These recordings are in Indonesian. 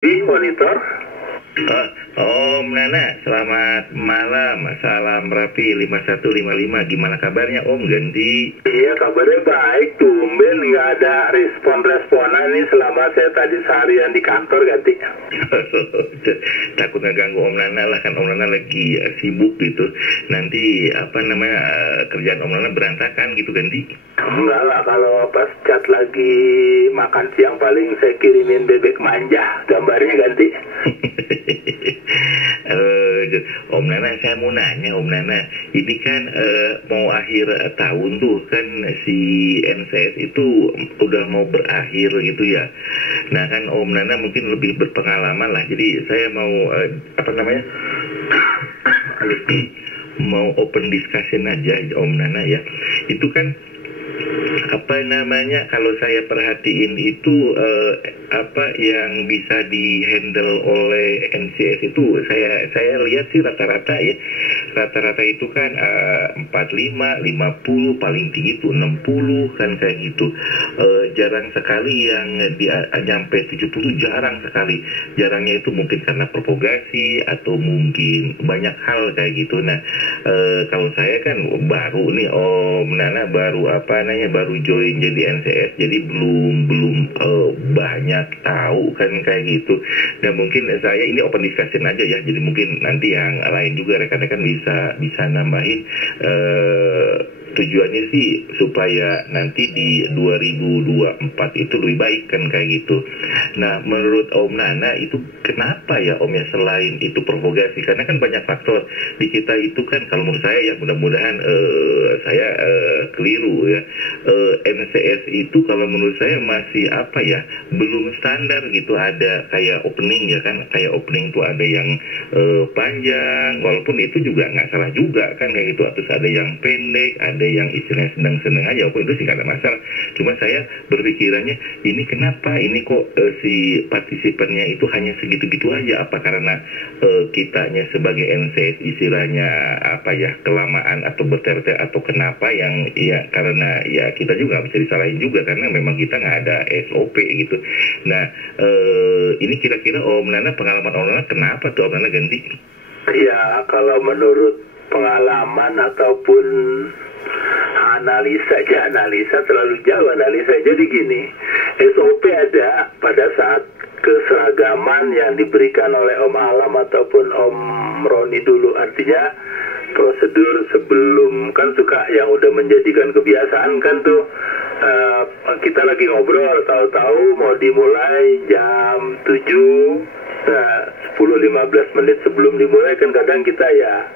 Di monitor. Om Nana, selamat malam. Salam Rapi 5155. Gimana kabarnya Om Ganti? Iya, kabarnya baik. Tumben nggak ada respon-responan nih selama saya tadi seharian di kantor, Ganti. Takut ngeganggu Om Nana lah, kan Om Nana lagi sibuk gitu. Nanti kerjaan Om Nana berantakan gitu, Ganti? Enggak lah, kalau pas chat lagi makan siang paling saya kirimin bebek manja gambarnya, Ganti. Om Nana, saya mau nanya Om Nana, ini kan mau akhir tahun tuh kan, si NCS itu udah mau berakhir gitu ya. Nah kan Om Nana mungkin lebih berpengalaman lah, jadi saya mau mau open discussion aja Om Nana ya. Itu kan kalau saya perhatiin itu apa yang bisa dihandle oleh NCS itu saya lihat sih rata-rata itu kan 45, 50, paling tinggi itu 60 kan kayak gitu. Jarang sekali yang nyampe 70, jarang sekali. Jarangnya itu mungkin karena propagasi atau mungkin banyak hal kayak gitu. Nah kalau saya kan baru nih Om Nana, baru join jadi NCS, jadi belum banyak tahu kan kayak gitu. Dan mungkin saya ini open discussion aja ya, jadi mungkin nanti yang lain juga rekan-rekan bisa nambahin. Tujuannya sih supaya nanti di 2024 itu lebih baik kan kayak gitu. Nah menurut Om Nana itu kenapa ya Om ya, selain itu propagasi? Karena kan banyak faktor di kita itu kan, kalau menurut saya ya, mudah-mudahan saya keliru ya, NCS itu kalau menurut saya masih belum standar gitu. Ada kayak opening ya kan, kayak opening tuh ada yang panjang, walaupun itu juga nggak salah juga kan kayak gitu. Terus ada yang pendek, ada yang istilahnya sedang-sedang aja, walaupun itu sih nggak ada masalah. Cuma saya berpikirannya, ini kenapa ini kok si partisipannya itu hanya segitu-gitu aja? Apa karena kitanya sebagai NCS istilahnya kelamaan atau bertele-tele, atau kenapa yang ya karena ya kita juga nggak bisa disalahin juga karena memang kita nggak ada SOP gitu. Nah ini kira-kira Om Nana, pengalaman Om Nana kenapa tuh Om Nana ganti? Ya kalau menurut pengalaman ataupun analisa terlalu jauh analisa. Jadi gini, SOP ada pada saat keseragaman yang diberikan oleh Om Alam ataupun Om Roni dulu. Artinya prosedur sebelum, kan suka yang udah menjadikan kebiasaan kan tuh, kita lagi ngobrol, tahu-tahu mau dimulai jam 7, nah 10-15 menit sebelum dimulai kan kadang kita ya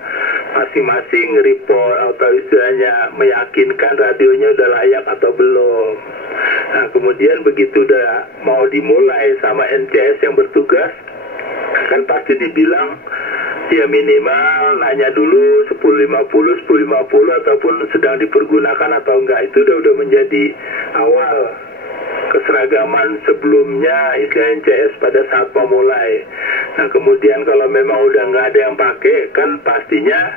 masing-masing report atau istilahnya meyakinkan radionya udah layak atau belum. Nah kemudian begitu udah mau dimulai sama NCS yang bertugas, kan pasti dibilang ya minimal nanya dulu 10.50 ataupun sedang dipergunakan atau enggak. Itu udah menjadi awal keseragaman sebelumnya istilah NCS pada saat memulai. Nah kemudian kalau memang udah nggak ada yang pakai, kan pastinya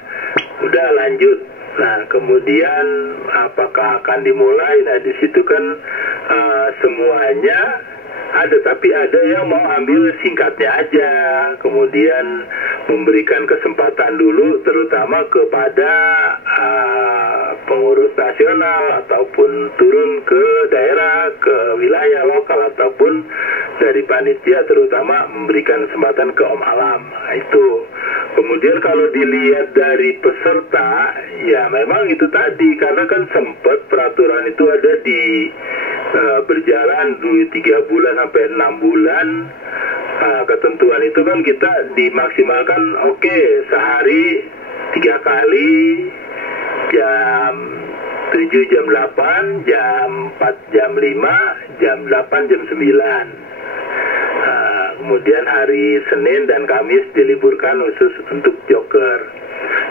udah lanjut. Nah kemudian apakah akan dimulai? Nah di situ kan semuanya ada, tapi ada yang mau ambil singkatnya aja, kemudian memberikan kesempatan dulu terutama kepada pengurus nasional ataupun turun ke daerah, ke wilayah lokal ataupun dari panitia terutama memberikan kesempatan ke Om Alam. Nah, itu. Kemudian kalau dilihat dari peserta, ya memang itu tadi, karena kan sempat peraturan itu ada di berjalan 3 bulan sampai 6 bulan. Ketentuan itu kan kita dimaksimalkan sehari 3 kali, jam 7, jam 8, jam 4, jam 5, jam 8, jam 9. Kemudian hari Senin dan Kamis diliburkan khusus untuk joker.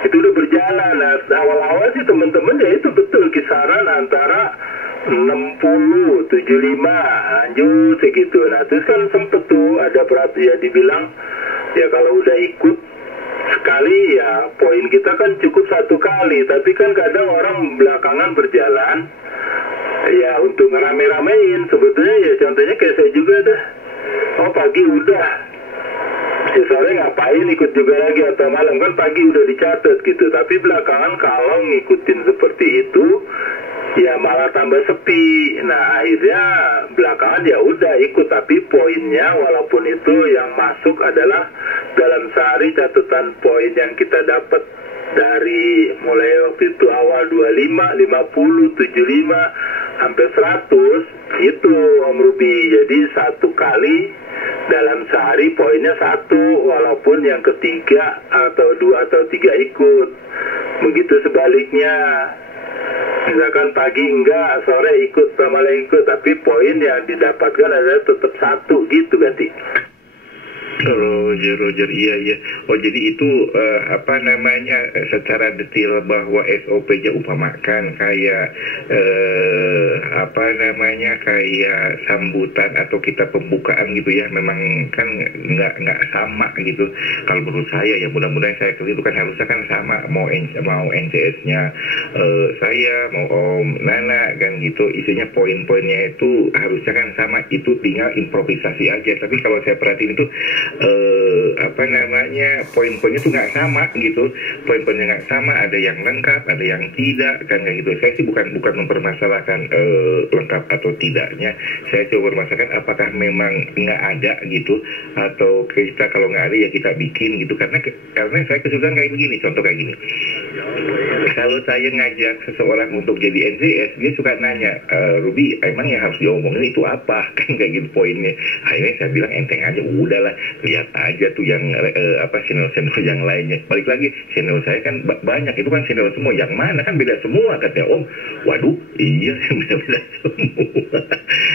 Itu udah berjalan. Nah, awal-awal sih teman-teman ya itu betul kisaran antara 60, 75, lanjut segitu. Nah terus kan sempet tuh ada peraturan ya dibilang ya kalau udah ikut sekali ya poin kita kan cukup 1 kali, tapi kan kadang orang belakangan berjalan ya untuk ngerame-ramein sebetulnya ya, contohnya kayak saya juga dah oh pagi udah, si sore ngapain ikut juga lagi, atau malam kan pagi udah dicatat gitu. Tapi belakangan kalau ngikutin seperti itu ya malah tambah sepi. Nah akhirnya belakangan ya udah ikut, tapi poinnya walaupun itu yang masuk adalah dalam sehari catatan poin yang kita dapat dari mulai waktu itu awal 25, 50, 75 sampai 100 itu Om Ruby. Jadi satu kali dalam sehari poinnya 1, walaupun yang ketiga atau 2 atau 3 ikut. Begitu sebaliknya, misalkan pagi enggak, sore ikut sama lain ikut, tapi poin yang didapatkan adalah tetap 1 gitu ganti. Roger, iya. Oh jadi itu secara detail bahwa SOP-nya umpamakan kayak kayak sambutan atau kita pembukaan gitu ya, memang kan nggak sama gitu. Kalau menurut saya ya, mudah-mudahan saya keliru, kan harusnya kan sama, mau NCS-nya saya, mau Om Nana kan gitu, isinya poin-poinnya itu harusnya kan sama, itu tinggal improvisasi aja. Tapi kalau saya perhatiin itu poin-poinnya tuh nggak sama gitu, poin-poinnya nggak sama, ada yang lengkap, ada yang tidak kan kayak gitu. Saya sih bukan mempermasalahkan lengkap atau tidaknya, saya coba mempermasalahkan apakah memang nggak ada gitu, atau kita kalau nggak ada ya kita bikin gitu. Karena saya kesulitan kayak begini, contoh kayak gini, kalau saya ngajak seseorang untuk jadi NCS, dia suka nanya, Ruby, emang yang harus diomongin itu apa? Kan kayak gitu poinnya. Akhirnya saya bilang enteng aja, udahlah, lihat aja tuh yang channel-channel yang lainnya. Balik lagi, channel saya kan banyak, itu kan channel semua, yang mana kan beda semua katanya Om. Waduh, iya beda semua.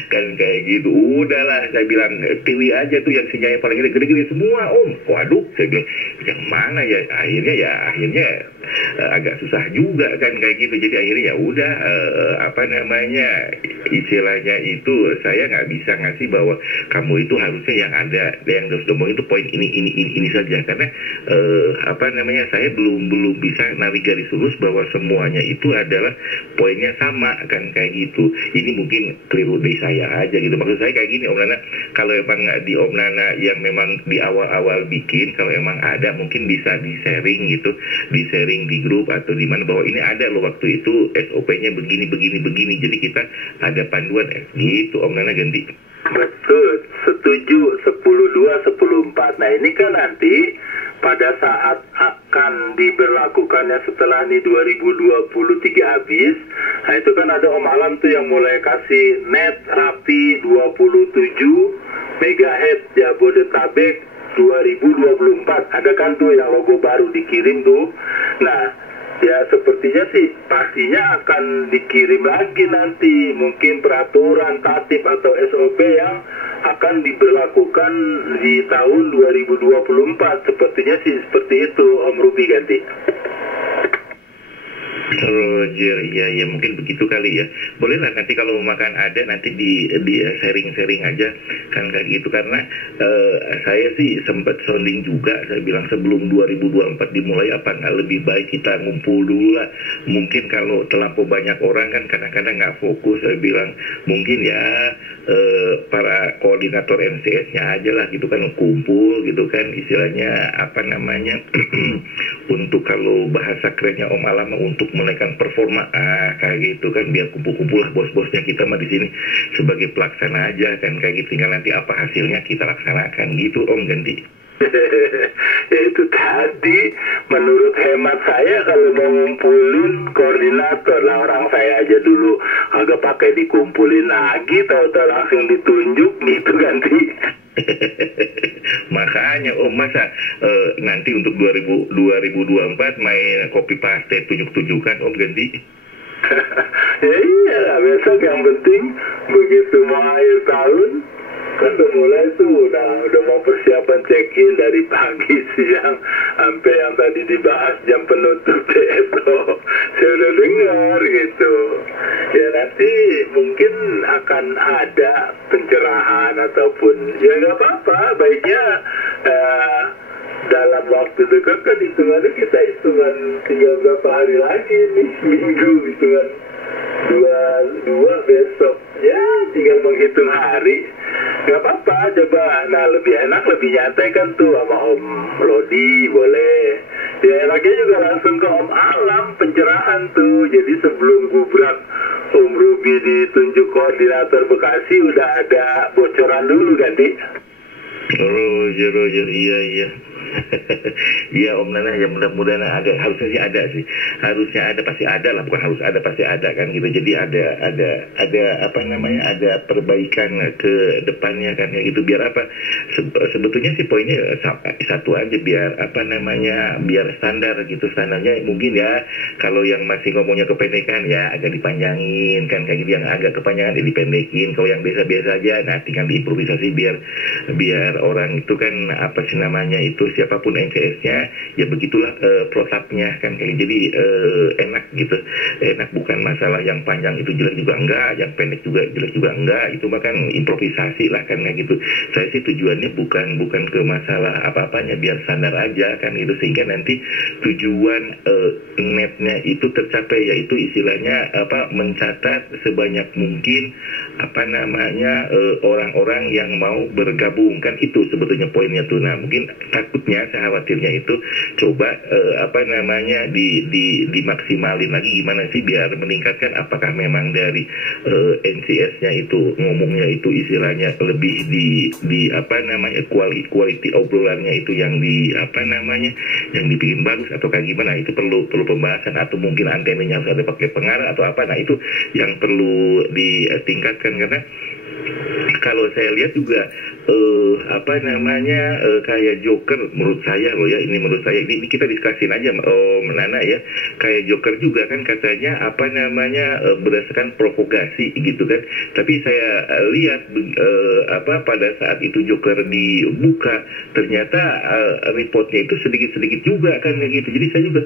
Kan kayak gitu, udahlah, saya bilang pilih aja tuh yang sinyalnya paling gede-gede semua Om. Waduh, saya bilang yang mana ya? Akhirnya agak susah juga kan kayak gitu. Jadi akhirnya ya udah istilahnya itu saya nggak bisa ngasih bahwa kamu itu harusnya yang ada, yang harus ngomong itu poin ini saja, karena saya belum bisa narik garis lurus bahwa semuanya itu adalah poinnya sama kan kayak gitu. Ini mungkin keliru dari saya aja gitu. Maksud saya kayak gini Om Nana, kalau emang di Om Nana yang memang di awal-awal bikin, kalau emang ada mungkin bisa di-sharing gitu, di-sharing di grup atau di mana, bahwa ini ada loh waktu itu SOP-nya begini, jadi kita ada panduan gitu Om Nana ganti. Betul, setuju, 10.2, 10.4. Nah ini kan nanti pada saat akan diberlakukannya setelah ini 2023 habis, nah itu kan ada Om Alam tuh yang mulai kasih net rapi 27 MHz Jabodetabek 2024. Ada kan tuh yang logo baru dikirim tuh. Nah ya sepertinya sih pastinya akan dikirim lagi nanti, mungkin peraturan tatib atau SOP yang akan diberlakukan di tahun 2024. Sepertinya sih seperti itu Om Ruby ganti. Roger, ya mungkin begitu kali ya. Bolehlah nanti kalau mau makan ada, nanti di sharing aja kan kayak gitu. Karena saya sih sempat sounding juga, saya bilang sebelum 2024 dimulai apa nggak lebih baik kita ngumpul dulu lah. Mungkin kalau terlampau banyak orang kan kadang-kadang nggak fokus. Saya bilang mungkin ya para koordinator MCS-nya aja lah gitu kan, kumpul gitu kan, istilahnya untuk kalau bahasa kerennya Om Alama, untuk menaikkan performa kayak gitu kan, biar kumpul-kumpul lah bos-bosnya, kita mah di sini sebagai pelaksana aja kan kayak gitu, tinggal nanti apa hasilnya kita laksanakan gitu Om ganti. Ya itu tadi, menurut hemat saya kalau mau ngumpulin koordinator lah, orang saya aja dulu agak pakai dikumpulin lagi, tahu-tahu langsung ditunjuk gitu ganti. Makanya masa nanti untuk 2024 main copy paste tunjuk-tunjukkan Om ganti. Ya iya, besok yang penting begitu mau akhir tahun kan udah mulai tuh, udah mau persiapan check-in dari pagi, siang, sampai yang tadi dibahas jam penutup itu saya udah dengar gitu. Ya nanti mungkin akan ada pencerahan ataupun ya nggak apa-apa, baiknya dalam waktu dekat kan hitungannya kita hitungan tinggal berapa hari lagi nih, minggu hitungan dua besok ya, tinggal menghitung hari. Gak apa-apa, coba. Nah, lebih enak, lebih nyantai kan tuh sama Om Lodi, boleh. Ya enaknya juga langsung ke Om Alam, pencerahan tuh. Jadi sebelum gubrak Om Ruby ditunjuk koordinator Bekasi, udah ada bocoran dulu kan, Di? Roger, iya. Iya Om Nana, ya mudah-mudahan ada, harusnya sih ada sih, harusnya ada, pasti ada lah, bukan harus ada, pasti ada kan gitu. Jadi ada apa namanya, ada perbaikan ke depannya kan ya gitu, biar apa, sebetulnya sih poinnya satu aja, biar apa namanya, biar standar gitu, standarnya mungkin ya, kalau yang masih ngomongnya kependekan ya agak dipanjangin kan kayak gitu, yang agak kepanjangan ya dipendekin, kalau yang biasa-biasa aja nah tinggal diimprovisasi, biar orang itu kan apa sih namanya itu, siapapun NCS-nya ya begitulah protapnya kan kayak, jadi enak gitu, enak, bukan masalah yang panjang itu jelek juga enggak, yang pendek juga jelek juga enggak, itu bahkan improvisasi lah kan kayak gitu. Saya sih tujuannya bukan ke masalah apa-apanya, biar standar aja kan gitu, sehingga nanti tujuan netnya itu tercapai, yaitu istilahnya apa, mencatat sebanyak mungkin apa namanya orang-orang yang mau bergabung kan, itu sebetulnya poinnya tuh. Nah mungkin takutnya, saya khawatirnya itu coba apa namanya dimaksimalin lagi, gimana sih biar meningkatkan, apakah memang dari NCS-nya itu ngomongnya itu istilahnya lebih di apa namanya quality obrolannya itu yang di apa namanya, yang dibikin bagus atau kayak gimana, itu perlu pembahasan, atau mungkin antenanya harus ada pakai pengarah atau apa. Nah itu yang perlu ditingkatkan, karena kalau saya lihat juga apa namanya kayak Joker, menurut saya loh ya, ini menurut saya, ini kita diskusin aja Om Nana ya, kayak Joker juga kan katanya apa namanya berdasarkan provokasi gitu kan, tapi saya lihat apa pada saat itu Joker dibuka ternyata reportnya itu sedikit-sedikit juga kan gitu. Jadi saya juga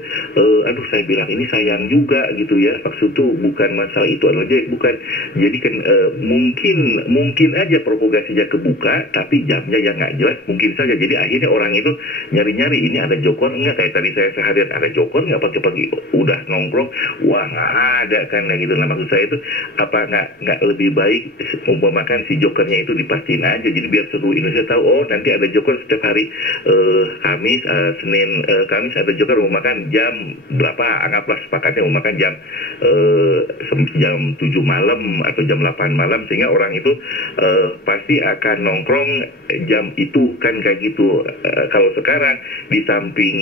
aduh, saya bilang ini sayang juga gitu ya, maksud tuh bukan masalah itu adalah bukan, jadi kan mungkin aja provokasinya kebuka tapi jamnya yang nggak jelas, mungkin saja. Jadi akhirnya orang itu nyari-nyari, ini ada Joker nggak, kayak tadi saya seharian ada Joker nggak, pagi-pagi udah nongkrong, wah nggak ada kan kayak gitu. Nah maksud saya itu apa nggak lebih baik umpamakan si Jokernya itu dipastiin aja, jadi biar seluruh Indonesia tahu, oh nanti ada Joker setiap hari Kamis, Senin, Kamis ada Joker, umpamakan jam berapa, anggaplah sepakatnya umpamakan jam 7 malam atau jam 8 malam, sehingga orang itu pasti akan nongkrong jam itu kan kayak gitu. Kalau sekarang di samping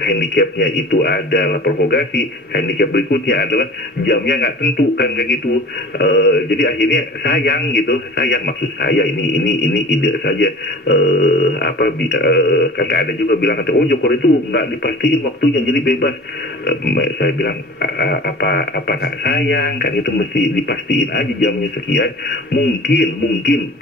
handicapnya itu adalah provokasi, handicap berikutnya adalah jamnya nggak tentu kan kayak gitu. Jadi akhirnya sayang gitu, sayang, maksud saya ini ide saja, apa karena ada juga bilang oh Jokowi itu nggak dipastiin waktunya jadi bebas. Saya bilang apa nggak sayang kan, itu mesti dipastiin aja jamnya sekian. Mungkin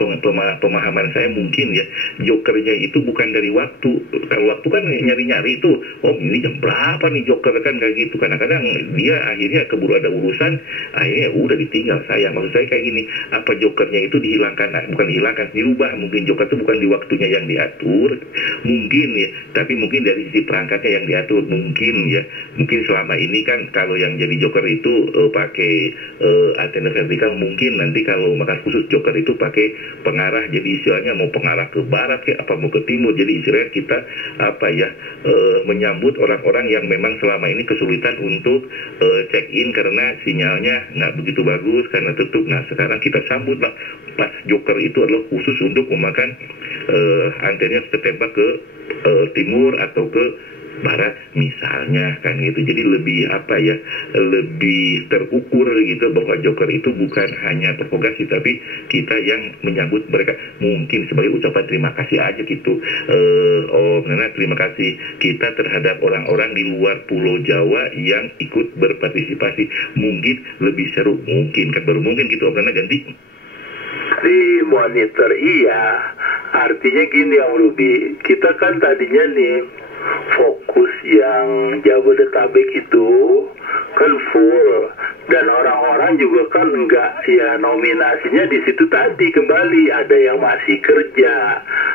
pemahaman saya mungkin ya, Jokernya itu bukan dari waktu. Kalau waktu kan nyari-nyari itu, oh ini jam berapa nih Joker kan kayak gitu. Kadang-kadang dia akhirnya keburu ada urusan, akhirnya udah ditinggal. Saya maksud saya kayak gini, apa Jokernya itu dihilangkan, bukan dihilangkan, dirubah. Mungkin Joker itu bukan di waktunya yang diatur, mungkin ya, tapi mungkin dari sisi perangkatnya yang diatur, mungkin ya. Mungkin selama ini kan kalau yang jadi Joker itu pakai antena vertikal, mungkin nanti kalau makan khusus Joker itu pakai pengarah, jadi istilahnya mau pengarah ke barat kayak apa mau ke timur. Jadi istilahnya kita apa ya, menyambut orang-orang yang memang selama ini kesulitan untuk check in karena sinyalnya nggak begitu bagus karena tutup. Nah sekarang kita sambut lah pas Joker itu adalah khusus untuk memakan antenanya tertembak ke timur atau ke barat misalnya kan gitu. Jadi lebih apa ya, lebih terukur gitu bahwa Joker itu bukan hanya provokasi, tapi kita yang menyambut mereka, mungkin sebagai ucapan terima kasih aja gitu. Karena terima kasih kita terhadap orang-orang di luar Pulau Jawa yang ikut berpartisipasi, mungkin lebih seru, mungkin kan, baru mungkin gitu. Karena ganti di monitor, iya, artinya gini Om Ruby, kita kan tadinya nih fokus yang Jabodetabek itu kan full, dan orang-orang juga kan enggak ya, nominasinya di situ tadi kembali, ada yang masih kerja,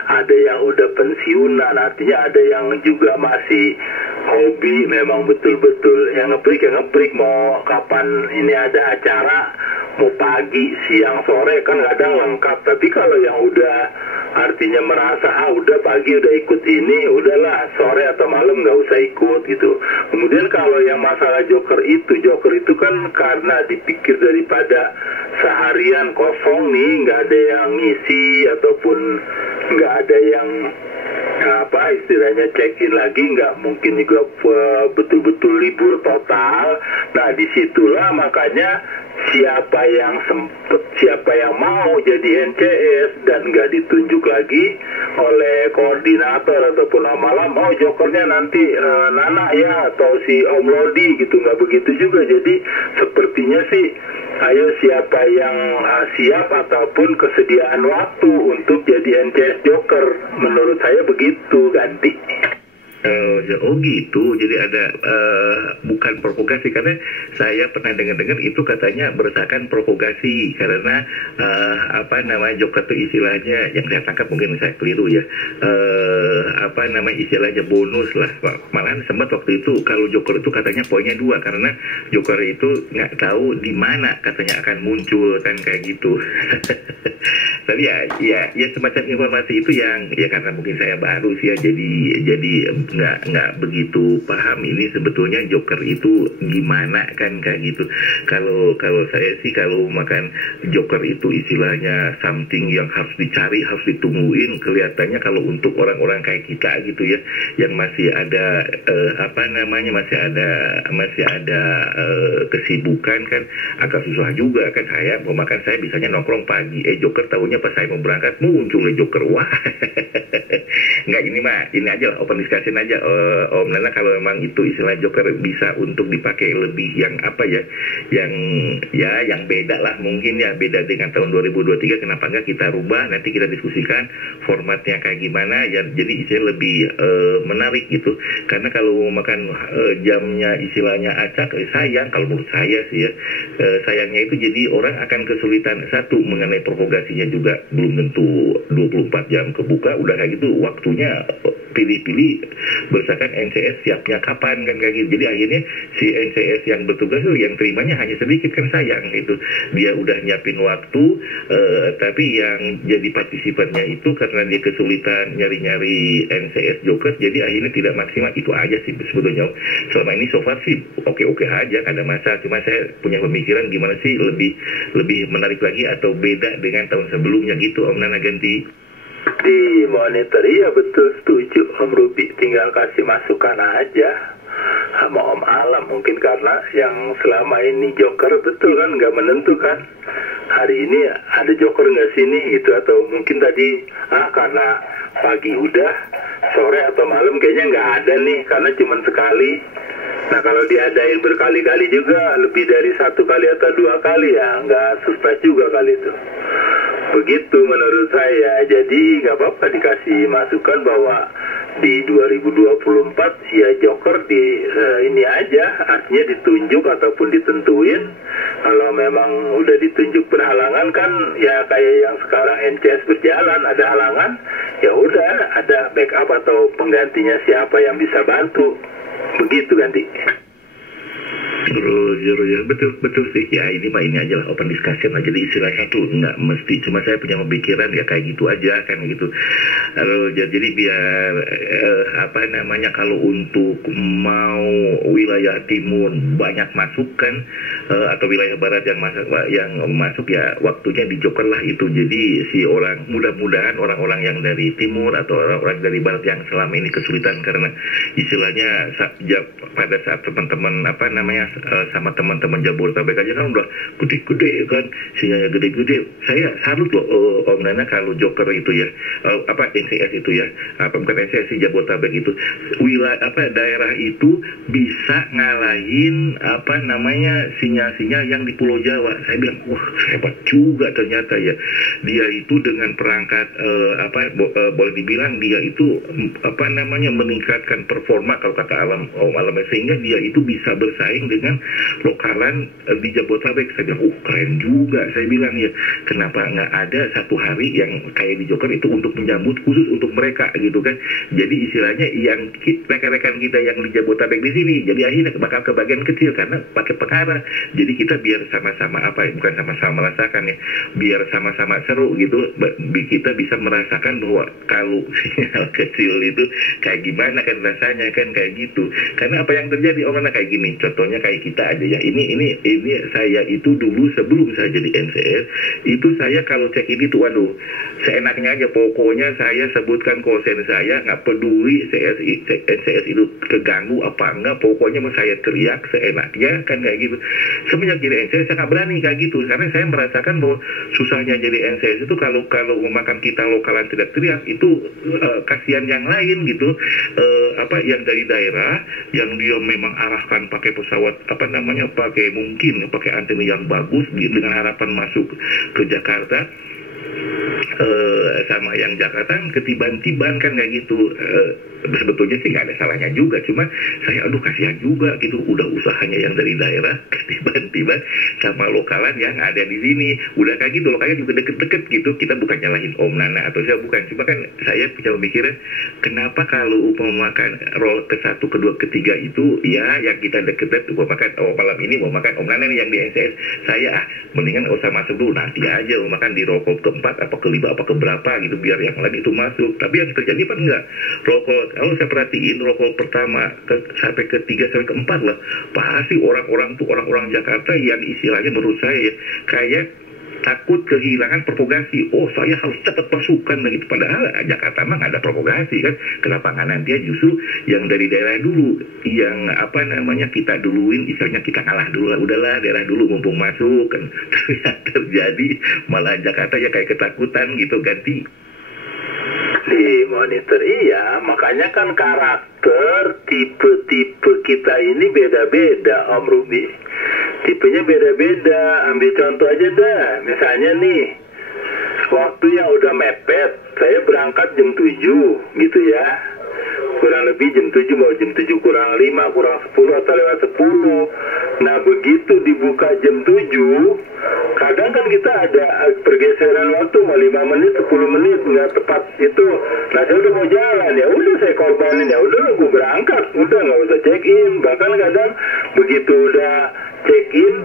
ada yang udah pensiunan, artinya ada yang juga masih hobi, memang betul-betul yang ngebreak mau kapan ini ada acara mau pagi, siang, sore kan kadang lengkap. Tapi kalau yang udah artinya merasa udah pagi udah ikut ini, udahlah sore atau malam nggak usah ikut gitu. Kemudian kalau yang masalah joker itu kan karena dipikir daripada seharian kosong nih, nggak ada yang ngisi ataupun nggak ada yang istilahnya check-in lagi, nggak mungkin juga betul-betul libur total. Nah disitulah makanya siapa yang sempet, siapa yang mau jadi NCS dan nggak ditunjuk lagi oleh koordinator ataupun Om Alam, jokernya nanti Nana ya atau si Om Lodi gitu, nggak begitu juga. Jadi sepertinya sih ayo siapa yang siap ataupun kesediaan waktu untuk jadi NCS Joker, menurut saya begitu ganti. Gitu, jadi ada bukan provokasi, karena saya pernah dengar itu katanya berdasarkan provokasi karena joker itu istilahnya yang saya tangkap, mungkin saya keliru ya, istilahnya bonus lah. Malahan sempat waktu itu kalau joker itu katanya poinnya 2 karena joker itu nggak tahu di mana katanya akan muncul kan kayak gitu. Tapi ya semacam informasi itu yang ya karena mungkin saya baru sih ya, jadi nggak begitu paham ini sebetulnya joker itu gimana kan kayak gitu. Kalau saya sih kalau makan joker itu istilahnya something yang harus dicari, harus ditungguin. Kelihatannya kalau untuk orang-orang kayak kita gitu ya, yang masih ada masih ada kesibukan kan agak susah juga kan. Saya mau makan, saya bisanya nongkrong pagi, joker tahunya pas saya mau berangkat muncul joker. Wah nggak, ini aja lah, open discussion aja Om Nana, kalau memang itu istilah joker bisa untuk dipakai lebih yang yang beda lah, mungkin ya beda dengan tahun 2023, kenapa enggak kita rubah, nanti kita diskusikan formatnya kayak gimana ya, jadi istilah lebih menarik gitu. Karena kalau makan jamnya istilahnya acak, sayang kalau menurut saya sih ya, sayangnya itu jadi orang akan kesulitan satu mengenai provokasinya juga belum tentu 24 jam kebuka, udah kayak gitu waktunya pilih-pilih berdasarkan NCS siapnya kapan kan kayak gitu. Jadi akhirnya si NCS yang bertugas itu yang terimanya hanya sedikit kan, sayang gitu. Dia udah nyiapin waktu, tapi yang jadi partisipannya itu karena dia kesulitan nyari-nyari NCS Joker, jadi akhirnya tidak maksimal. Itu aja sih sebetulnya. Selama ini so far sih oke-oke aja, gak ada masalah. Cuma saya punya pemikiran gimana sih lebih menarik lagi atau beda dengan tahun sebelumnya gitu Om Nana ganti. Di monitor, iya betul, setuju Om Ruby, tinggal kasih masukan aja sama Om Alam. Mungkin karena yang selama ini joker betul kan nggak menentukan, hari ini ada joker nggak sini gitu, atau mungkin tadi karena pagi udah, sore atau malam kayaknya nggak ada nih karena cuma sekali. Nah kalau diadain berkali-kali juga, lebih dari 1 kali atau 2 kali ya nggak susah juga kali itu. Begitu menurut saya. Jadi nggak apa-apa dikasih masukan bahwa di 2024 ya joker di ini aja, artinya ditunjuk ataupun ditentuin. Kalau memang udah ditunjuk berhalangan kan ya kayak yang sekarang NCS berjalan, ada halangan ya udah ada backup atau penggantinya siapa yang bisa bantu. Begitu ganti. Betul sih ya, ini aja lah open discussion aja. Jadi istilahnya tuh nggak mesti, cuma saya punya pemikiran ya kayak gitu aja kan gitu. Jadi biar kalau untuk mau wilayah timur banyak masukan atau wilayah barat yang masuk ya waktunya di joker lah itu. Jadi si orang, mudah-mudahan orang-orang yang dari timur atau orang-orang dari barat yang selama ini kesulitan karena istilahnya pada saat teman-teman sama teman-teman Jabodetabek aja kan udah gede-gede kan, sinyalnya gede-gede. Saya salut loh Om Nana kalau joker itu ya, NCS itu ya, bukan NCS sih, Jabodetabek itu daerah itu bisa ngalahin sinyal-sinyal yang di Pulau Jawa. Saya bilang wah hebat juga ternyata ya, dia itu dengan perangkat boleh dibilang dia itu meningkatkan performa kalau kata Om Alam, sehingga dia itu bisa bersaing dengan lokalan di Jabodetabek. Saya bilang keren juga, saya bilang ya, kenapa nggak ada satu hari yang kayak di joker itu untuk menyambut khusus untuk mereka gitu kan. Jadi istilahnya yang rekan-rekan kita yang di Jabodetabek di sini, jadi akhirnya bakal kebagian kecil karena pakai perkara Jadi kita biar sama-sama bukan sama-sama merasakan ya, biar sama-sama seru gitu, kita bisa merasakan bahwa kalau sinyal kecil itu kayak gimana kan rasanya kan kayak gitu. Karena apa yang terjadi orang kayak gini, contohnya kayak kita aja ya, ini saya itu dulu sebelum saya jadi NCS itu saya kalau cek ini tuh waduh seenaknya aja, pokoknya saya sebutkan kosen saya, nggak peduli NCS itu keganggu apa enggak, pokoknya mau saya teriak seenaknya kan kayak gitu. Semenjak jadi NCS saya nggak berani kayak gitu, karena saya merasakan bahwa susahnya jadi NCS itu kalau makan kita lokalan tidak teriak itu kasihan yang lain gitu, yang dari daerah yang dia memang arahkan pakai pesawat pakai antena yang bagus dengan harapan masuk ke Jakarta, sama yang Jakarta ketiban-tiban kan kayak gitu. Sebetulnya sih nggak ada salahnya juga, cuma saya kasihan juga gitu, udah usahanya yang dari daerah ketiban-tiban sama lokalan yang ada di sini udah kayak gitu, lokalnya juga deket-deket gitu. Kita bukan nyalahin Om Nana atau saya bukan, cuma kan saya bisa memikirkan kenapa kalau makan roll ke-1, ke-2, ke-3 itu ya yang kita deket-deket mau makan malam ini mau makan Om Nana nih yang di NCS, saya mendingan usah masuk dulu, nanti aja mau makan di roll call ke-4 apa ke-5 apa ke-berapa gitu biar yang lain itu masuk. Tapi yang terjadi kan enggak, roll call kalau saya perhatiin roll call pertama sampai ke-3 sampai ke-4 lah pasti orang-orang Jakarta yang istilahnya menurut saya kayak takut kehilangan provokasi. Saya harus cepat pasukan begitu. Padahal Jakarta mah nggak ada provokasi kan. Kenapa nggak nanti justru yang dari daerah dulu, yang kita duluin, istilahnya kita kalah dulu lah. Udahlah daerah dulu mumpung masuk kan. Tapi yang terjadi malah Jakarta ya kayak ketakutan gitu, ganti di monitor. Iya, makanya kan karakter tipe-tipe kita ini beda-beda Om Ruby. Tipenya beda-beda. Ambil contoh aja dah, misalnya nih waktu yang udah mepet, saya berangkat jam 7 gitu ya, kurang lebih jam 7 mau jam 7 kurang 5 kurang 10 atau lewat 10. Nah begitu dibuka jam 7, kadang kan kita ada pergeseran waktu mau 5 menit 10 menit nggak tepat itu. Nah saya udah mau jalan, ya udah saya korbanin, ya udah gue berangkat, udah nggak usah check in. Bahkan kadang begitu udah check in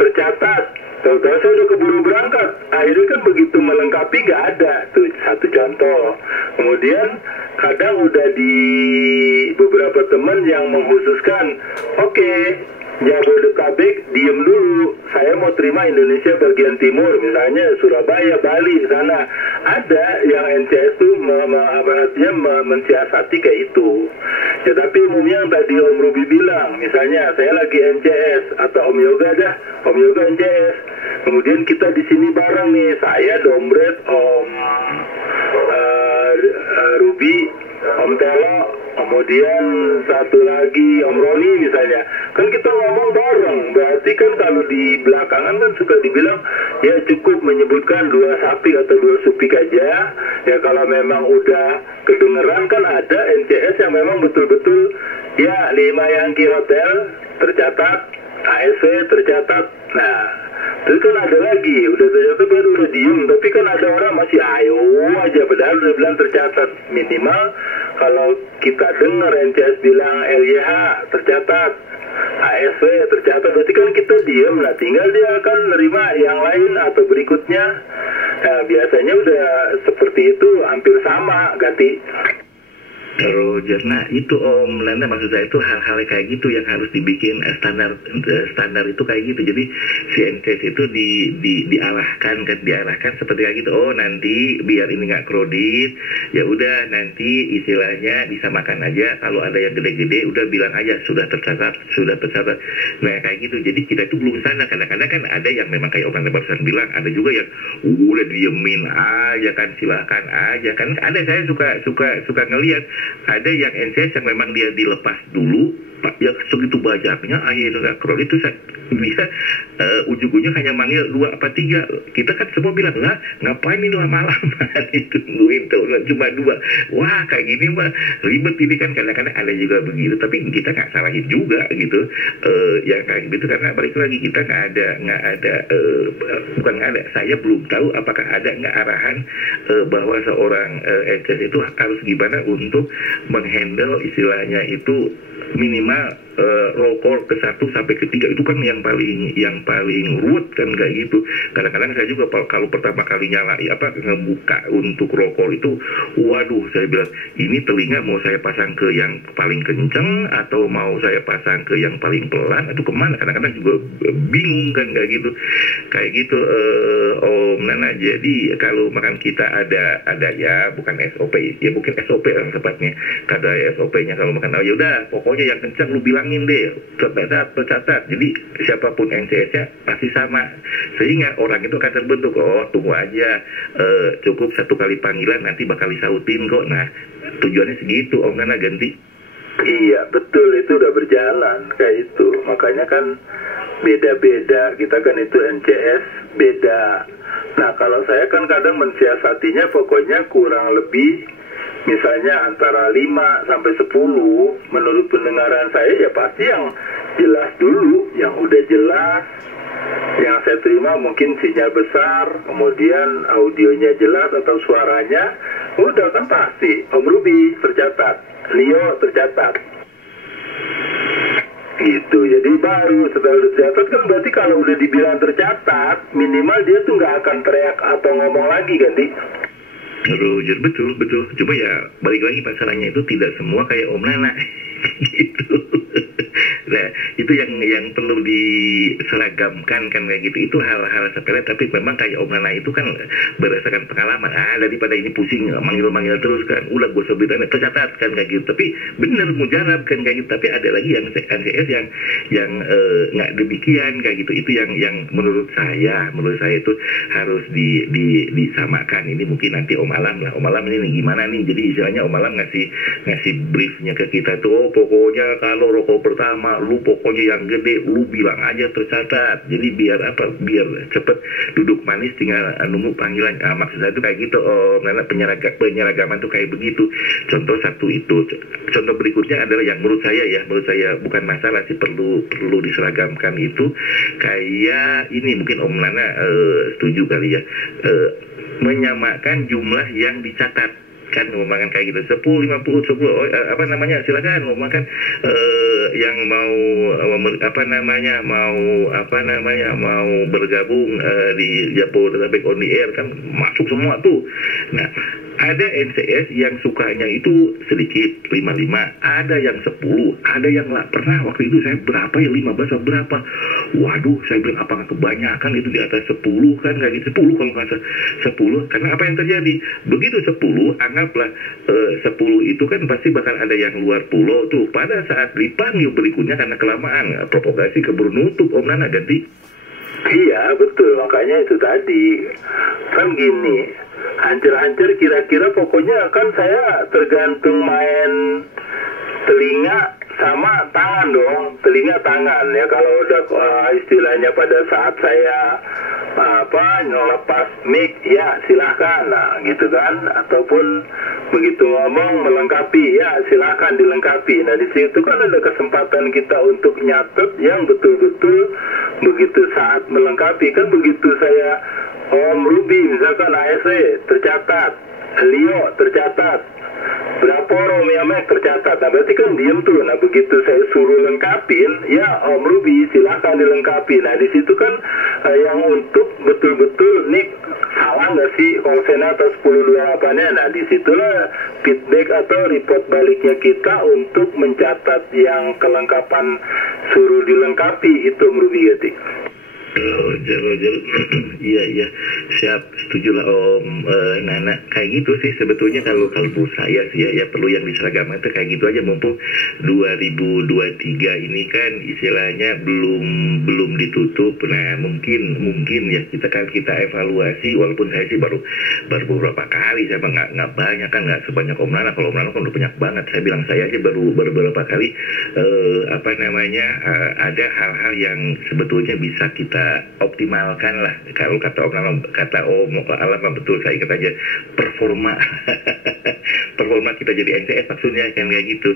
tercatat, tahu-tahu saya udah keburu berangkat. Akhirnya kan begitu melengkapi nggak ada. Tuh satu contoh. Kemudian kadang udah di beberapa teman yang mengkhususkan, oke, Jabodetabek diem dulu, saya mau terima Indonesia bagian timur, misalnya Surabaya, Bali, sana. Ada yang NCS tuh mensiasati kayak itu. Ya tapi umumnya yang tadi Om Ruby bilang, misalnya saya lagi NCS atau Om Yoga Om Yoga NCS. Kemudian kita di sini bareng nih, saya Dombret, Om Ruby, Om Telo, kemudian satu lagi Om Roni misalnya. Kan kita ngomong bareng, berarti kan kalau di belakangan kan suka dibilang ya cukup menyebutkan 2 sapi atau 2 supik aja. Ya kalau memang udah kedengeran kan ada NCS yang memang betul-betul ya 5 Yankee Hotel tercatat, ASV tercatat. Nah terus kan ada lagi, udah tercatat baru udah diem, tapi kan ada orang masih ayo aja, padahal udah bilang tercatat. Minimal kalau kita dengar NCS bilang LYH tercatat, ASV tercatat, berarti kan kita diem. Nah tinggal dia akan nerima yang lain atau berikutnya. Nah biasanya udah seperti itu, hampir sama ganti. Roger, nah itu Om Nana maksud saya itu hal-hal kayak gitu yang harus dibikin standar itu kayak gitu. Jadi si NCS itu diarahkan seperti kayak gitu. Nanti biar ini nggak kredit, ya udah nanti istilahnya bisa makan aja. Kalau ada yang gede-gede udah bilang aja sudah tercatat. Nah kayak gitu. Jadi kita itu belum sana. Kadang-kadang kan ada yang memang kayak Om Nana barusan bilang, ada juga yang udah diemin aja kan, silahkan aja kan. Ada saya suka ngelihat. Ada yang NCS yang memang dia dilepas dulu, ya segitu banyaknya akhirnya kredit itu bisa ujung-ujungnya hanya manggil 2 apa 3. Kita kan semua bilang, lah ngapain ini lama-lama ditungguin tuh cuma 2. Wah kayak gini mah ribet ini kan. Kadang-kadang ada juga begitu, tapi kita nggak salahin juga gitu. Yang kayak gitu karena balik lagi kita saya belum tahu apakah ada nggak arahan bahwa seorang NCS itu harus gimana untuk menghandle istilahnya itu minimal roll call ke 1 sampai ke 3 itu kan yang paling ruwet kan kayak gitu. Kadang-kadang saya juga kalau pertama kali nyala ngebuka untuk roll call itu, waduh, saya bilang ini telinga mau saya pasang ke yang paling kenceng atau mau saya pasang ke yang paling pelan atau kemana. Kadang-kadang juga bingung kan kayak gitu Om Nana. Jadi kalau makan kita ada ya bukan SOP ya, mungkin SOP yang tepatnya, ada SOP-nya kalau makan. Oh ya udah, pokoknya yang kencang lu bilangin deh, tercatat. Jadi siapapun NCS-nya pasti sama, sehingga orang itu akan terbentuk. Oh, tunggu aja, cukup 1 kali panggilan nanti bakal disautin kok. Nah, tujuannya segitu Om Nana ganti. Iya betul, itu udah berjalan kayak itu. Makanya kan beda-beda, kita kan itu NCS beda. Nah kalau saya kan kadang mensiasatinya pokoknya kurang lebih misalnya antara 5 sampai 10. Menurut pendengaran saya ya pasti yang jelas dulu, yang udah jelas, yang saya terima mungkin sinyal besar, kemudian audionya jelas atau suaranya udah kan pasti. Om Ruby tercatat, Leo tercatat gitu. Jadi baru setelah tercatat kan berarti kalau udah dibilang tercatat, minimal dia tuh nggak akan teriak atau ngomong lagi kan, Di? Betul. Coba ya balik lagi, masalahnya itu tidak semua kayak Om Nana gitu. Nah itu yang perlu diseragamkan kan kayak gitu. Itu hal-hal sepele, tapi memang kayak Om Nana itu kan berdasarkan pengalaman. Daripada ini pusing manggil terus kan, udah gue sebutannya tercatat kan kayak gitu. Tapi bener mujarab kan kayak gitu. Tapi ada lagi yang NCS yang nggak demikian kayak gitu. Itu yang menurut saya itu harus disamakan. Ini mungkin nanti Om Alam lah. Om Alam ini gimana nih? Jadi istilahnya Om Alam ngasih briefnya ke kita tuh. Oh pokoknya kalau rokok pertama lu pokoknya yang gede, lu bilang aja tercatat. Jadi biar cepet duduk manis tinggal nunggu panggilan. Maksud saya itu kayak gitu. Karena penyeragaman tuh kayak begitu. Contoh satu itu. Contoh berikutnya adalah yang menurut saya bukan masalah sih, perlu diseragamkan itu. Kayak ini mungkin Om Nana setuju kali ya. Menyamakan jumlah yang dicatat. Kan ngomongkan kayak gitu 10, 50, 10 silakan ngomongkan yang mau mau bergabung di Jabodetabek on the air kan masuk semua tuh. Nah ada NCS yang sukanya itu sedikit 55, ada yang 10, ada yang nggak pernah. Waktu itu saya berapa ya, 15 atau berapa, waduh saya bilang apakah kebanyakan itu di atas 10 kan kayak gitu. 10 kalau nggak 10, karena apa yang terjadi begitu 10, anggaplah 10 itu kan pasti bakal ada yang luar pulau tuh. Pada saat dipanggil berikutnya karena kelamaan propagasi keburu nutup Om Nana ganti. Iya betul, makanya itu tadi kan gini, hancur-hancur kira-kira pokoknya kan saya tergantung main telinga sama tangan dong, telinga tangan ya. Kalau udah istilahnya pada saat saya ngelepas mic ya silahkan, nah gitu kan, ataupun begitu ngomong melengkapi ya silahkan dilengkapi. Nah di situ kan ada kesempatan kita untuk nyatet yang betul-betul begitu saat melengkapi. Kan begitu saya Om Ruby misalkan ASE tercatat, Leo tercatat, berapa orang yang tercatat. Nah berarti kan diem tuh. Nah begitu saya suruh lengkapin, ya Om Ruby silahkan dilengkapi. Nah di situ kan yang untuk betul-betul nih salah nggak sih konsen atau 1028-nya. Nah disitulah feedback atau report baliknya kita untuk mencatat yang kelengkapan suruh dilengkapi itu Om Ruby ya, Tik. Roger. Iya, siap, setuju lah Om Nana. Kayak gitu sih sebetulnya kalau menurut saya sih ya perlu yang diseragamkan itu kayak gitu aja. Mumpung 2023 ini kan istilahnya belum ditutup. Nah mungkin ya kita evaluasi, walaupun saya sih baru beberapa kali, saya nggak banyak kan, nggak sebanyak Om Nana. Kalau Om Nana kan udah banyak banget. Saya bilang saya aja baru beberapa kali ada hal-hal yang sebetulnya bisa kita optimalkan lah. Kalau kata Om Alam betul, saya ingat aja performa kita jadi NCS maksudnya kan kayak gitu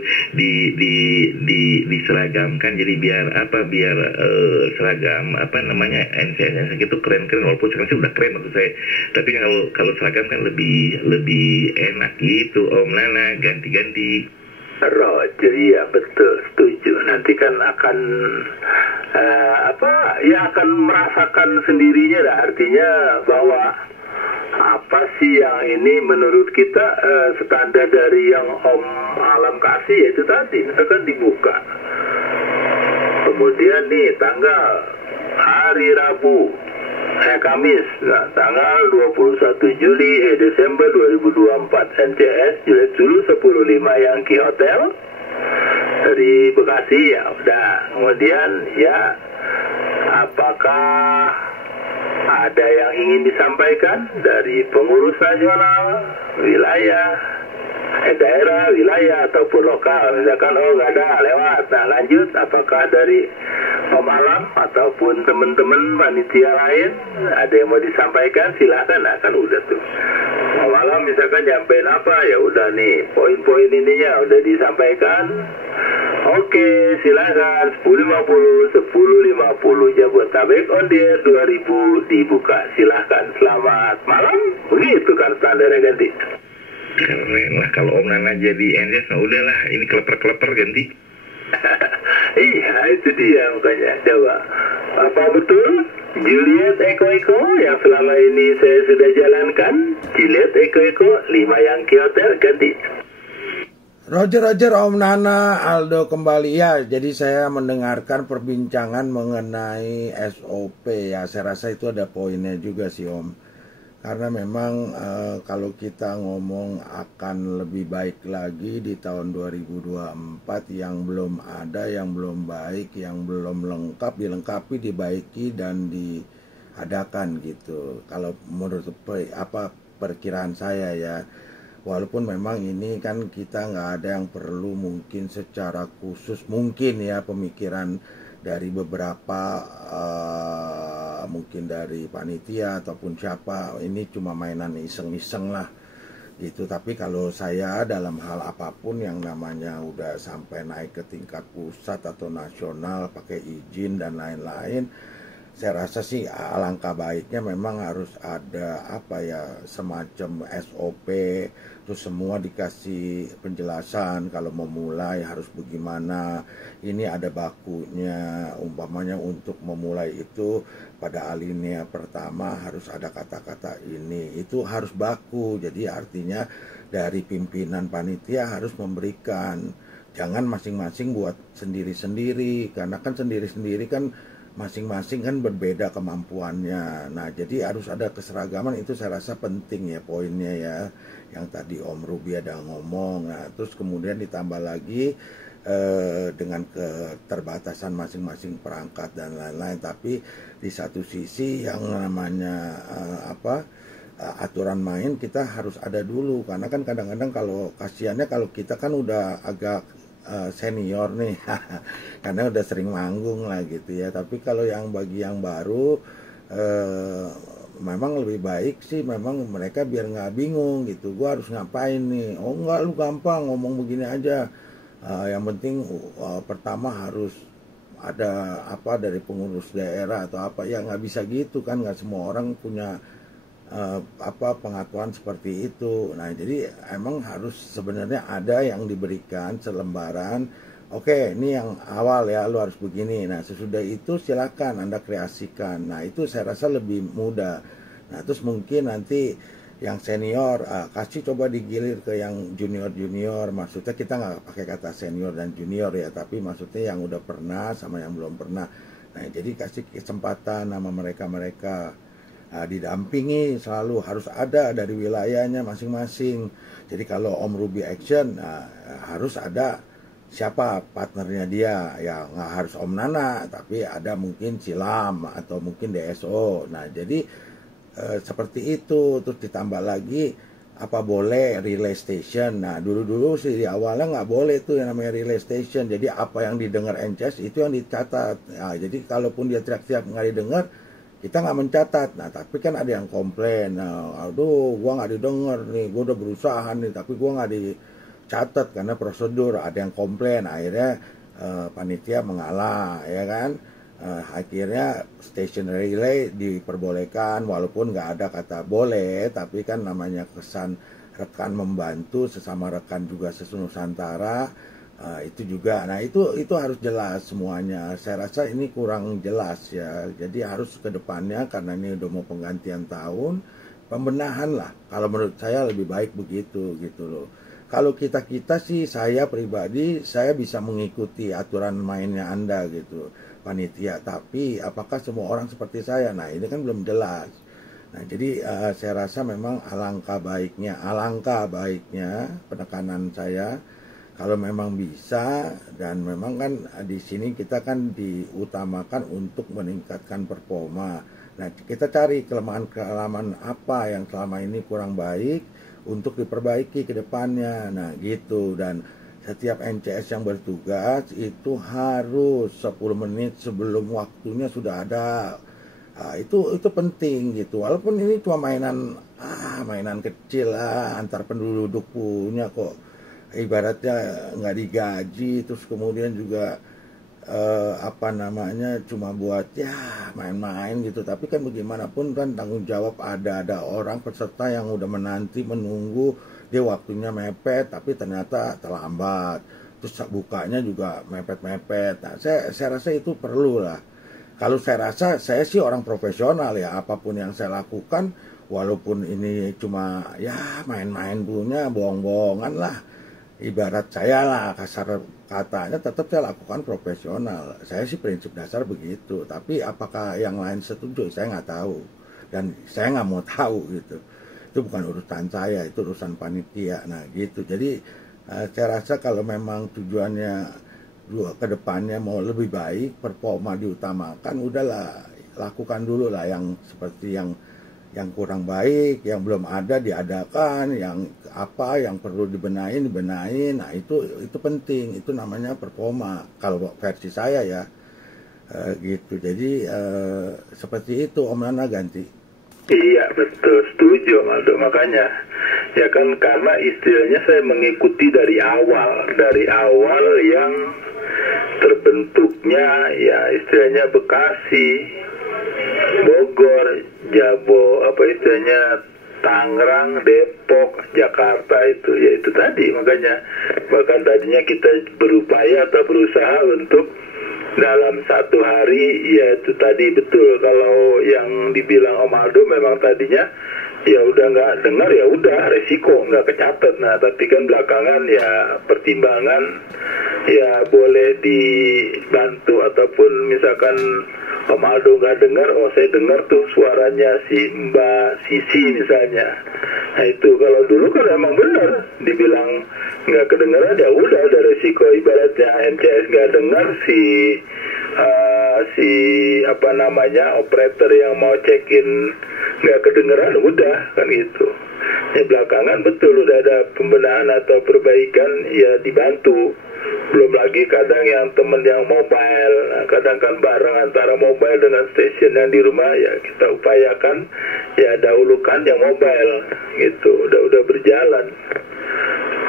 diseragamkan. Jadi biar seragam NCS itu keren, walaupun sekarang sih udah keren maksud saya, tapi kalau seragam kan lebih enak gitu Om Nana, ganti-ganti. Roger, iya betul, setuju. Nanti kan akan akan merasakan sendirinya lah. Artinya bahwa apa sih yang ini menurut kita standar dari yang Om Alam kasih, yaitu tadi misalkan dibuka. Kemudian nih tanggal hari Rabu, Kamis, nah, tanggal 21 Desember 2024, NCS Julek Zulu 105 Yankee Hotel dari Bekasi, ya udah. Kemudian ya, apakah ada yang ingin disampaikan dari pengurus nasional, wilayah, daerah, wilayah, ataupun lokal? Misalkan, nggak ada, lewat. Nah, lanjut, apakah dari Om Alam ataupun teman-teman panitia lain ada yang mau disampaikan? Silakan. Nah, kan udah tuh. Om Alam misalkan nyampein apa, ya udah nih, poin-poin ininya udah disampaikan. Oke, silakan. 10.50 Jabodetabek on the air 2000 dibuka. Silakan. Selamat malam. Begitu kan standarnya, ganti. Keren lah kalau Om Nana jadi NCS, nah udahlah, ini keleper-keleper ganti. Iya, itu dia makanya. Coba, apa betul Juliet Eko yang selama ini saya sudah jalankan? Juliet Eko 5 Yankee Hotel, ganti. Roger Om Nana, Aldo kembali ya. Jadi saya mendengarkan perbincangan mengenai SOP ya. Saya rasa itu ada poinnya juga sih Om. Karena memang kalau kita ngomong akan lebih baik lagi di tahun 2024, yang belum ada, yang belum baik, yang belum lengkap, dilengkapi, dibaiki dan diadakan gitu. Kalau menurut perkiraan saya ya. Walaupun memang ini kan kita nggak ada yang perlu mungkin secara khusus, mungkin ya pemikiran dari beberapa mungkin dari panitia ataupun siapa, ini cuma mainan iseng-iseng lah gitu. Tapi kalau saya dalam hal apapun yang namanya udah sampai naik ke tingkat pusat atau nasional pakai izin dan lain-lain, saya rasa sih alangkah baiknya memang harus ada semacam SOP, terus semua dikasih penjelasan kalau mau mulai harus bagaimana. Ini ada bakunya, umpamanya untuk memulai itu pada alinea pertama harus ada kata-kata ini, itu harus baku. Jadi artinya dari pimpinan panitia harus memberikan, jangan masing-masing buat sendiri-sendiri, karena kan sendiri-sendiri kan masing-masing kan berbeda kemampuannya. Nah, jadi harus ada keseragaman, itu saya rasa penting ya poinnya ya. Yang tadi Om Ruby ada ngomong. Nah, terus kemudian ditambah lagi dengan keterbatasan masing-masing perangkat dan lain-lain. Tapi di satu sisi yang namanya aturan main kita harus ada dulu. Karena kan kadang-kadang kalau kasihannya kalau kita kan udah agak senior nih karena udah sering manggung lah gitu ya. Tapi kalau yang bagi yang baru memang lebih baik sih memang mereka biar nggak bingung gitu, gua harus ngapain nih. Oh enggak, lu gampang ngomong begini aja, yang penting pertama harus ada dari pengurus daerah atau ya nggak bisa gitu kan, nggak semua orang punya pengetahuan seperti itu. Nah, jadi emang harus sebenarnya ada yang diberikan selembaran. Oke, ini yang awal ya, lu harus begini. Nah, sesudah itu silakan Anda kreasikan. Nah, itu saya rasa lebih mudah. Nah, terus mungkin nanti yang senior kasih coba digilir ke yang junior. Maksudnya kita nggak pakai kata senior dan junior ya, tapi maksudnya yang udah pernah sama yang belum pernah. Nah, jadi kasih kesempatan sama mereka didampingi, selalu harus ada dari wilayahnya masing-masing. Jadi kalau Om Ruby Action harus ada siapa partnernya dia ya, nggak harus Om Nana, tapi ada mungkin Silam atau mungkin DSO. Nah, jadi seperti itu. Terus ditambah lagi apa boleh relay station. Nah, dulu sih di awalnya nggak boleh tuh yang namanya relay station. Jadi apa yang didengar NCS itu yang dicatat. Nah, jadi kalaupun dia teriak-teriak nggak didengar, kita nggak mencatat. Nah, tapi kan ada yang komplain, aduh gua nggak didengar nih, gua udah berusaha nih tapi gua nggak dicatat karena prosedur. Ada yang komplain, akhirnya panitia mengalah ya kan. Akhirnya station relay diperbolehkan walaupun nggak ada kata boleh, tapi kan namanya kesan rekan membantu, sesama rekan juga sesunusantara. Itu juga, nah itu harus jelas semuanya. Saya rasa ini kurang jelas ya. Jadi harus ke depannya, karena ini udah mau penggantian tahun, pembenahan lah. Kalau menurut saya lebih baik begitu gitu loh. Kalau kita sih, saya pribadi saya bisa mengikuti aturan mainnya Anda gitu, panitia. Tapi apakah semua orang seperti saya? Nah ini kan belum jelas. Nah jadi saya rasa memang alangkah baiknya penekanan saya, kalau memang bisa, dan memang kan di sini kita kan diutamakan untuk meningkatkan performa. Nah, kita cari kelemahan apa yang selama ini kurang baik untuk diperbaiki ke depannya. Nah, gitu. Dan setiap NCS yang bertugas itu harus 10 menit sebelum waktunya sudah ada. Nah, itu penting gitu. Walaupun ini cuma mainan kecil lah, antar penduduk punya kok. Ibaratnya nggak digaji, terus kemudian juga cuma buat ya main-main gitu. Tapi kan bagaimanapun kan tanggung jawab, ada orang peserta yang udah menunggu, dia waktunya mepet tapi ternyata terlambat, terus bukanya juga mepet-mepet. Nah, saya rasa itu perlu lah. Kalau saya rasa, saya sih orang profesional ya, apapun yang saya lakukan, walaupun ini cuma ya main-main punya, bohong-bohongan lah, ibarat saya lah, kasar katanya, tetap saya lakukan profesional. Saya sih prinsip dasar begitu. Tapi apakah yang lain setuju, saya nggak tahu, dan saya nggak mau tahu gitu. Itu bukan urusan saya, itu urusan panitia. Nah gitu. Jadi saya rasa kalau memang tujuannya ke depannya mau lebih baik, performa diutamakan, udahlah lakukan dulu lah yang seperti yang kurang baik, yang belum ada diadakan, yang perlu dibenahin. Nah itu penting, itu namanya performa kalau versi saya ya, gitu. Jadi seperti itu Om Nana ganti. Iya betul, setuju Aldo. Makanya ya kan, karena istilahnya saya mengikuti dari awal yang terbentuknya ya istilahnya Bekasi, Bogor, Tangerang, Depok, Jakarta itu, ya itu tadi. Makanya bahkan tadinya kita berupaya atau berusaha untuk dalam satu hari, ya itu tadi betul. Kalau yang dibilang Om Aldo memang tadinya ya udah nggak dengar, ya udah resiko nggak kecatat. Nah tapi kan belakangan ya pertimbangan ya boleh dibantu, ataupun misalkan Om Aldo nggak dengar, saya dengar tuh suaranya si Mbak Sisi misalnya. Nah itu kalau dulu kan emang benar dibilang nggak kedengaran, ya udah ada resiko. Ibaratnya NCS nggak dengar, si operator yang mau check-in nggak kedengeran, udah kan gitu. Ya belakangan betul udah ada pembenahan atau perbaikan, ya dibantu. Belum lagi kadang yang temen yang mobile, kadang kan bareng antara mobile dengan stasiun yang di rumah, ya kita upayakan ya dahulukan yang mobile gitu, udah berjalan.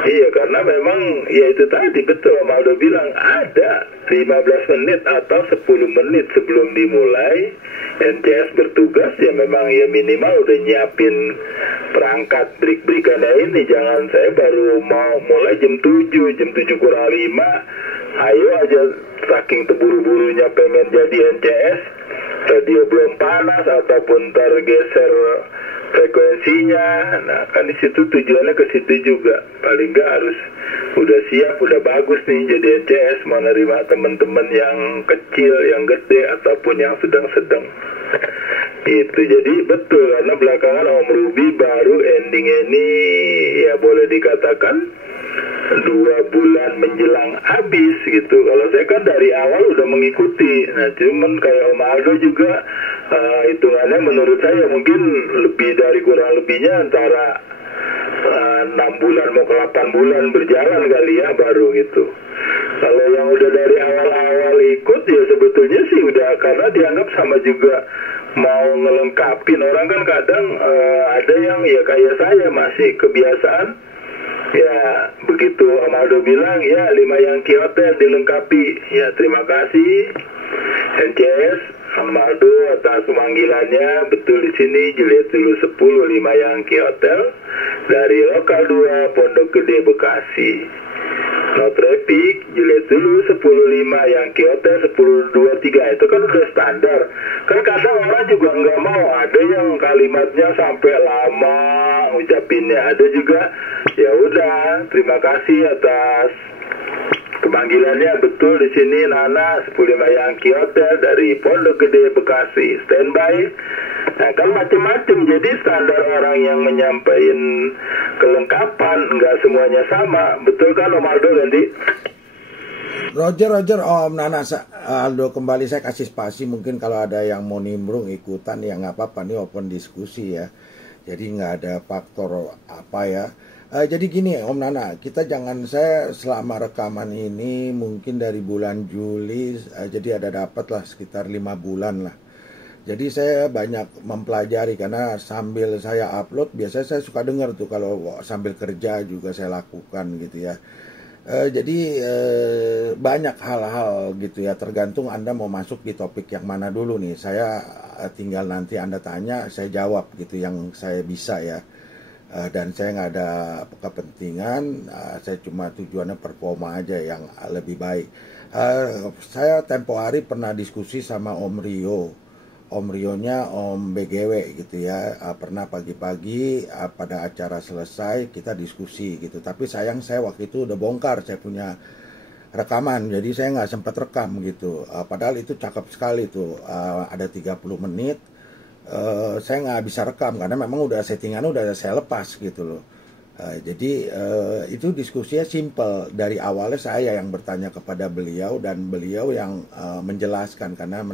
Iya, karena memang ya itu tadi betul Om Aldo bilang, ada 15 menit atau 10 menit sebelum dimulai NCS bertugas, ya memang ya minimal udah nyiapin perangkat break-breakannya ini. Jangan saya baru mau mulai jam 7 kurang 5, ayo aja saking terburu-burunya pengen jadi NCS, radio belum panas ataupun tergeser frekuensinya. Nah kan di situ tujuannya ke situ juga, paling nggak harus udah siap, udah bagus nih jadi NCS, mau nerima teman-teman yang kecil, yang gede, ataupun yang sedang-sedang itu. Jadi betul, karena belakangan Om Ruby baru ending ini ya boleh dikatakan 2 bulan menjelang habis gitu. Kalau saya kan dari awal udah mengikuti. Nah cuman kayak Om Aldo juga hitungannya menurut saya mungkin lebih dari kurang lebihnya antara 6 bulan mau ke 8 bulan berjalan kali ya baru gitu. Kalau yang udah dari awal-awal ikut ya sebetulnya sih udah, karena dianggap sama juga mau ngelengkapin. Orang kan kadang ada yang ya kayak saya masih kebiasaan, ya begitu Om Aldo bilang ya 5 Yankee Hotel dilengkapi, ya terima kasih NCS Om Aldo atas pemanggilannya. Betul, di sini Juliet dulu 10 5 Yankee Hotel dari Lokal 2 Pondok Gede Bekasi. no traffic, Juliet dulu 10.5 Yankee Hotel 10.23 itu kan udah standar. Kan kadang orang juga nggak mau, ada yang kalimatnya sampai lama ucapinnya, ada juga ya udah terima kasih atas pemanggilannya, betul di sini Nana 15 Yankee Hotel dari Pondok Gede Bekasi standby. Nah kan macam-macam, jadi standar orang yang menyampaikan kelengkapan nggak semuanya sama, betul kan Om Aldo nanti? Roger, Om Nana, Aldo kembali, saya kasih spasi, mungkin kalau ada yang mau nimbrung ikutan ya nggak apa-apa, nih open diskusi ya, jadi nggak ada faktor apa ya. Jadi gini Om Nana, kita saya selama rekaman ini mungkin dari bulan Juli, jadi ada dapat lah sekitar 5 bulan lah. Jadi saya banyak mempelajari, karena sambil saya upload biasanya saya suka dengar tuh kalau sambil kerja juga saya lakukan gitu ya. Jadi banyak hal-hal gitu ya, tergantung Anda mau masuk di topik yang mana dulu nih. Saya tinggal nanti Anda tanya, saya jawab gitu yang saya bisa ya. Dan saya nggak ada kepentingan, saya cuma tujuannya performa aja yang lebih baik. Saya tempo hari pernah diskusi sama Om Rio. Om Rionya Om BGW gitu ya, pernah pagi-pagi pada acara selesai kita diskusi gitu, tapi sayang saya waktu itu udah bongkar saya punya rekaman, jadi saya nggak sempat rekam gitu, padahal itu cakep sekali tuh, ada 30 menit, saya nggak bisa rekam karena memang udah settingan udah saya lepas gitu loh. Jadi itu diskusinya simple, dari awalnya saya yang bertanya kepada beliau dan beliau yang menjelaskan, karena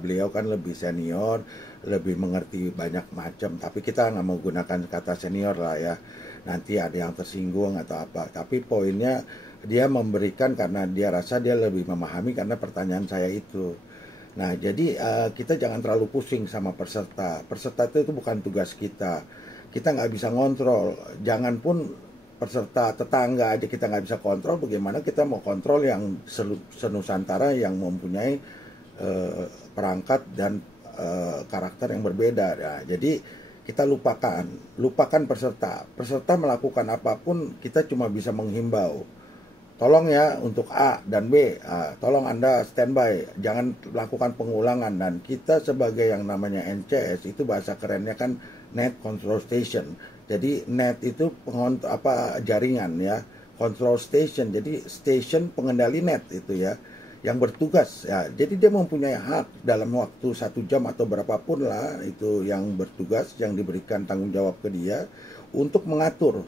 beliau kan lebih senior, lebih mengerti banyak macam, tapi kita nggak mau gunakan kata senior lah ya, nanti ada yang tersinggung atau apa, tapi poinnya dia memberikan karena dia rasa dia lebih memahami karena pertanyaan saya itu. Nah jadi kita jangan terlalu pusing sama peserta itu bukan tugas kita nggak bisa ngontrol, jangan pun peserta tetangga aja kita nggak bisa kontrol, bagaimana kita mau kontrol yang senusantara yang mempunyai perangkat dan karakter yang berbeda. Nah, jadi kita lupakan peserta melakukan apapun, kita cuma bisa menghimbau, tolong ya untuk A dan B, tolong Anda standby, jangan lakukan pengulangan. Dan kita sebagai yang namanya NCS, itu bahasa kerennya kan Net Control Station. Jadi net itu jaringan ya, control station, jadi station pengendali net itu ya, yang bertugas ya. Jadi dia mempunyai hak dalam waktu 1 jam atau berapapun lah, itu yang bertugas, yang diberikan tanggung jawab ke dia untuk mengatur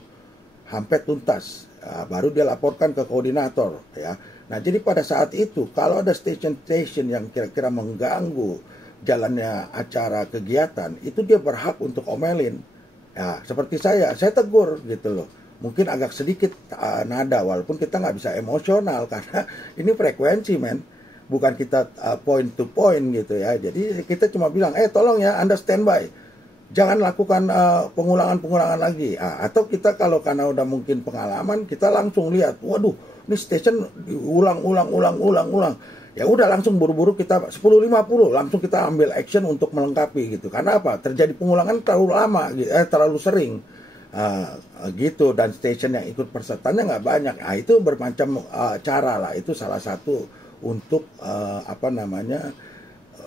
sampai tuntas. Baru dia laporkan ke koordinator ya. Nah jadi pada saat itu kalau ada station yang kira-kira mengganggu jalannya acara kegiatan, itu dia berhak untuk omelin ya, seperti saya tegur gitu loh, mungkin agak sedikit nada, walaupun kita nggak bisa emosional karena ini frekuensi bukan kita point to point gitu ya. Jadi kita cuma bilang tolong ya Anda standby, jangan lakukan pengulangan lagi. Atau kita kalau karena udah mungkin pengalaman, kita langsung lihat, waduh ini station diulang. Ya udah langsung buru-buru kita 10.50 langsung kita ambil action untuk melengkapi gitu. Karena apa? Terjadi pengulangan terlalu lama, terlalu sering gitu, dan station yang ikut pesertanya nggak banyak. Itu bermacam cara lah. Itu salah satu untuk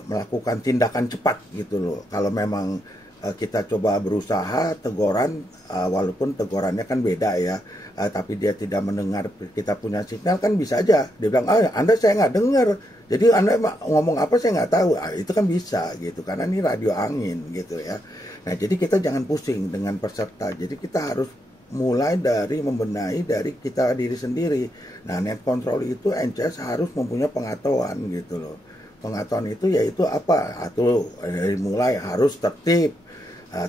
melakukan tindakan cepat gitu loh. Kalau memang kita coba berusaha teguran, walaupun tegurannya kan beda ya, tapi dia tidak mendengar kita punya signal, kan bisa aja dia bilang Anda saya nggak dengar, jadi Anda ngomong apa saya nggak tahu. Itu kan bisa gitu, karena ini radio angin gitu ya. Nah jadi kita jangan pusing dengan peserta, jadi kita harus mulai dari membenahi dari kita diri sendiri. Nah net control itu NCS harus mempunyai pengetahuan gitu loh. Pengetahuan itu yaitu apa? Atau dari mulai harus tertib,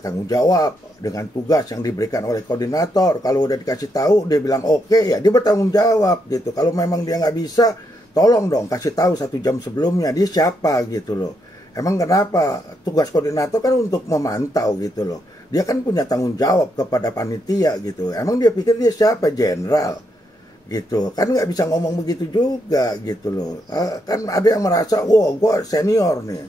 tanggung jawab dengan tugas yang diberikan oleh koordinator. Kalau udah dikasih tahu dia bilang oke, ya dia bertanggung jawab gitu. Kalau memang dia nggak bisa, tolong dong kasih tahu 1 jam sebelumnya dia siapa gitu loh. Emang kenapa? Tugas koordinator kan untuk memantau gitu loh. Dia kan punya tanggung jawab kepada panitia gitu. Emang dia pikir dia siapa? Jenderal gitu. Kan nggak bisa ngomong begitu juga gitu loh. Kan ada yang merasa, wah gue senior nih.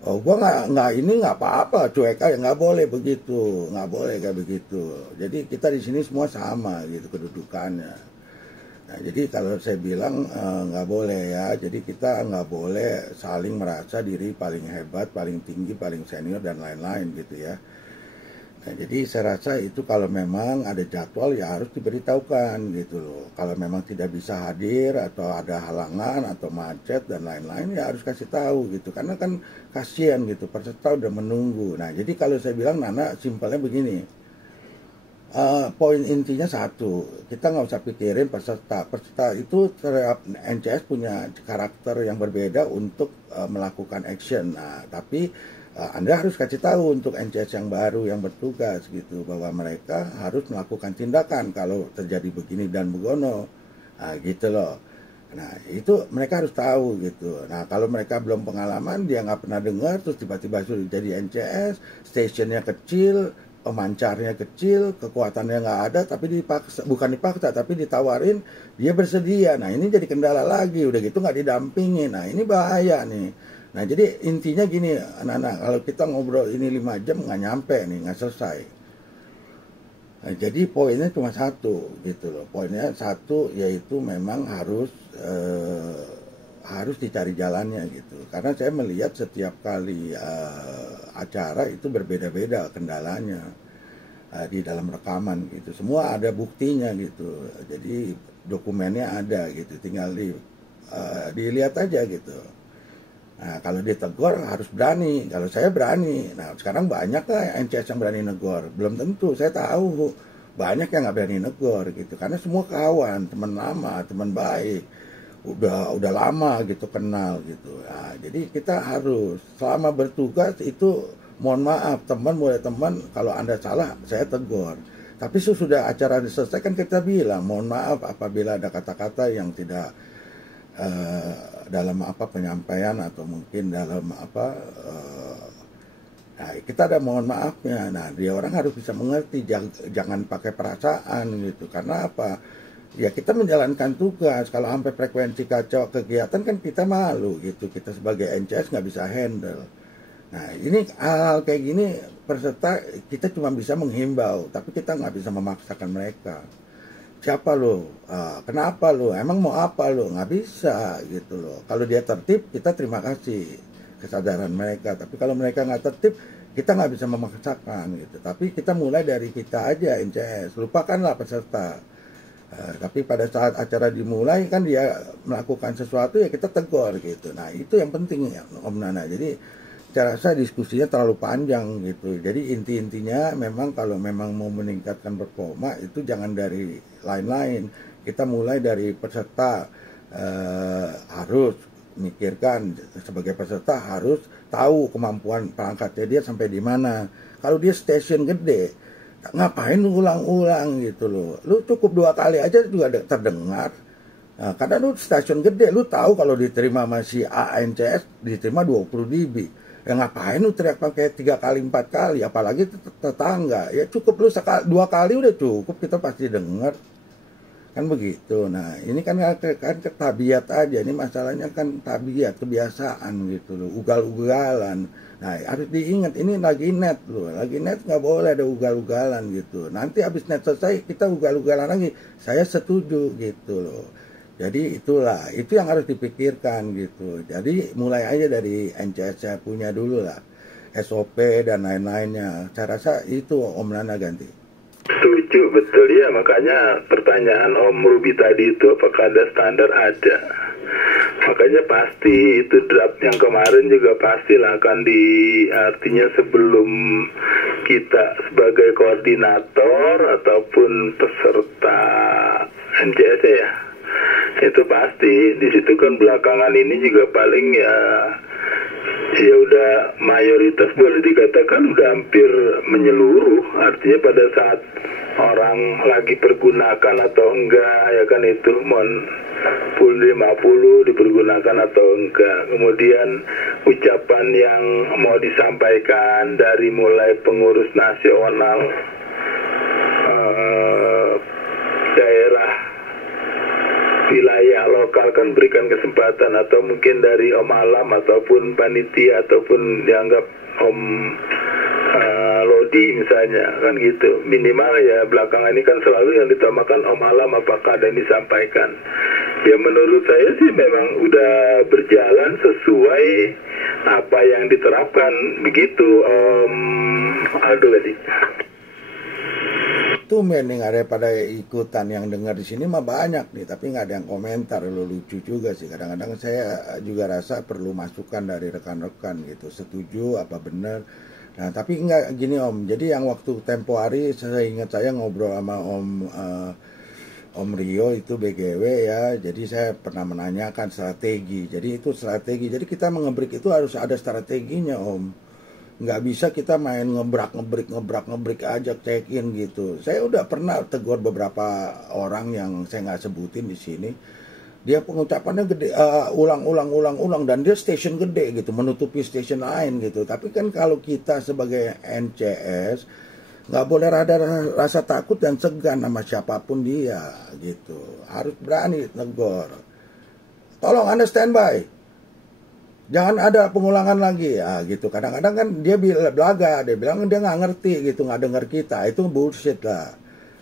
Gue nggak apa-apa, cuek aja, nggak boleh begitu, nggak boleh kayak begitu. Jadi kita di sini semua sama gitu kedudukannya. Nah, jadi kalau saya bilang nggak boleh ya, jadi kita nggak boleh saling merasa diri paling hebat, paling tinggi, paling senior dan lain-lain gitu ya. Nah, jadi saya rasa itu kalau memang ada jadwal ya harus diberitahukan gitu loh. Kalau memang tidak bisa hadir atau ada halangan atau macet dan lain-lain ya harus kasih tahu gitu. Karena kan kasihan gitu, peserta udah menunggu. Nah, jadi kalau saya bilang Nana simpelnya begini. Poin intinya satu, kita nggak usah pikirin peserta. Peserta itu NCS punya karakter yang berbeda untuk melakukan action. Nah, tapi Anda harus kasih tahu untuk NCS yang baru yang bertugas gitu bahwa mereka harus melakukan tindakan kalau terjadi begini dan begono, nah, gitu loh. Nah itu mereka harus tahu gitu. Nah kalau mereka belum pengalaman, dia nggak pernah dengar, terus tiba-tiba sudah jadi NCS, stationnya kecil, pemancarnya kecil, kekuatannya nggak ada, tapi dipaksa, bukan dipaksa, tapi ditawarin, dia bersedia. Nah ini jadi kendala lagi, udah gitu nggak didampingin. Nah ini bahaya nih. Nah jadi intinya gini anak-anak, kalau kita ngobrol ini 5 jam nggak nyampe nih, nggak selesai. Nah, jadi poinnya cuma satu gitu loh. Poinnya satu yaitu memang harus dicari jalannya gitu. Karena saya melihat setiap kali acara itu berbeda-beda kendalanya di dalam rekaman gitu. Semua ada buktinya gitu. Jadi dokumennya ada gitu. Tinggal dilihat aja gitu. Nah, kalau ditegur harus berani. Kalau saya berani. Nah, sekarang banyak lah NCS yang berani negor. Belum tentu. Saya tahu banyak yang nggak berani negor gitu. Karena semua kawan, teman lama, teman baik. Udah lama gitu kenal gitu. Nah, jadi kita harus selama bertugas itu mohon maaf teman kalau Anda salah saya tegur. Tapi sesudah acara selesai kan kita bilang mohon maaf apabila ada kata-kata yang tidak dalam penyampaian atau mungkin dalam nah kita ada mohon maafnya. Nah dia orang harus bisa mengerti, jangan pakai perasaan gitu. Karena apa? Ya kita menjalankan tugas. Kalau sampai frekuensi kacau kegiatan kan kita malu gitu. Kita sebagai NCS nggak bisa handle. Nah ini hal kayak gini peserta kita cuma bisa menghimbau, tapi kita nggak bisa memaksakan mereka. Siapa lo? Kenapa lo? Emang mau apa lo? Nggak bisa gitu loh. Kalau dia tertib, kita terima kasih kesadaran mereka. Tapi kalau mereka nggak tertib, kita nggak bisa memaksakan gitu. Tapi kita mulai dari kita aja NCS. Lupakanlah peserta. Tapi pada saat acara dimulai kan dia melakukan sesuatu ya kita tegur gitu. Nah itu yang penting ya Om Nana. Jadi saya rasa diskusinya terlalu panjang gitu. Jadi inti-intinya memang kalau memang mau meningkatkan performa itu jangan dari lain-lain. Kita mulai dari peserta harus mikirkan sebagai peserta harus tahu kemampuan perangkatnya dia sampai di mana. Kalau dia station gede, ngapain ulang-ulang gitu loh. Lu cukup 2 kali aja juga terdengar. Nah, karena lu stasiun gede, lu tahu kalau diterima masih ANCS diterima 20 dB. Ya ngapain lu teriak pakai 3 kali 4 kali, apalagi tetangga. Ya cukup lu 2 kali udah cukup, kita pasti dengar. Kan begitu. Nah, ini kan tabiat aja. Ini masalahnya kan tabiat, kebiasaan gitu loh, ugal-ugalan. Nah, harus diingat ini lagi net loh. Lagi net nggak boleh ada ugal-ugalan gitu. Nanti habis net selesai kita ugal-ugalan lagi. Saya setuju gitu loh. Jadi itulah, itu yang harus dipikirkan gitu. Jadi mulai aja dari NCS saya punya dulu lah, SOP dan lain-lainnya. Saya rasa itu Om Nana ganti. Setuju, betul ya. Makanya pertanyaan Om Ruby tadi itu apakah ada standar? Ada. Makanya pasti itu draft yang kemarin juga pastilah akan artinya sebelum kita sebagai koordinator ataupun peserta NCS ya. Itu pasti di situ kan belakangan ini juga paling ya udah mayoritas boleh dikatakan udah hampir menyeluruh, artinya pada saat orang lagi pergunakan atau enggak ya kan itu full 50 dipergunakan atau enggak, kemudian ucapan yang mau disampaikan dari mulai pengurus nasional, daerah, wilayah lokal kan berikan kesempatan, atau mungkin dari Om Alam ataupun panitia ataupun dianggap Om Lodi Dodi misalnya kan gitu. Minimal ya belakangan ini kan selalu yang ditamakan Om Alam apakah ada yang disampaikan. Ya menurut saya sih memang udah berjalan sesuai apa yang diterapkan begitu Om Aldo tadi. Tumben nih nggak ada pada ikutan yang dengar di sini mah banyak nih, tapi nggak ada yang komentar. Lo lucu juga sih, kadang-kadang saya juga rasa perlu masukan dari rekan-rekan gitu, setuju apa benar. Nah tapi nggak gini Om, jadi yang waktu tempo hari saya ingat saya ngobrol sama Om Rio itu BGW ya, jadi saya pernah menanyakan strategi. Jadi itu strategi, jadi kita mengebrik itu harus ada strateginya Om. Nggak bisa kita main ngebrak-ngebrik aja check-in gitu. Saya udah pernah tegur beberapa orang yang saya nggak sebutin di sini. Dia pengucapannya gede, ulang, dan dia station gede gitu, menutupi station lain gitu. Tapi kan kalau kita sebagai NCS nggak boleh ada rasa takut dan segan sama siapapun dia gitu. Harus berani negor. Tolong Anda standby. Jangan ada pengulangan lagi ya gitu. Kadang-kadang kan dia belaga, dia bilang dia nggak ngerti gitu, nggak dengar kita. Itu bullshit lah.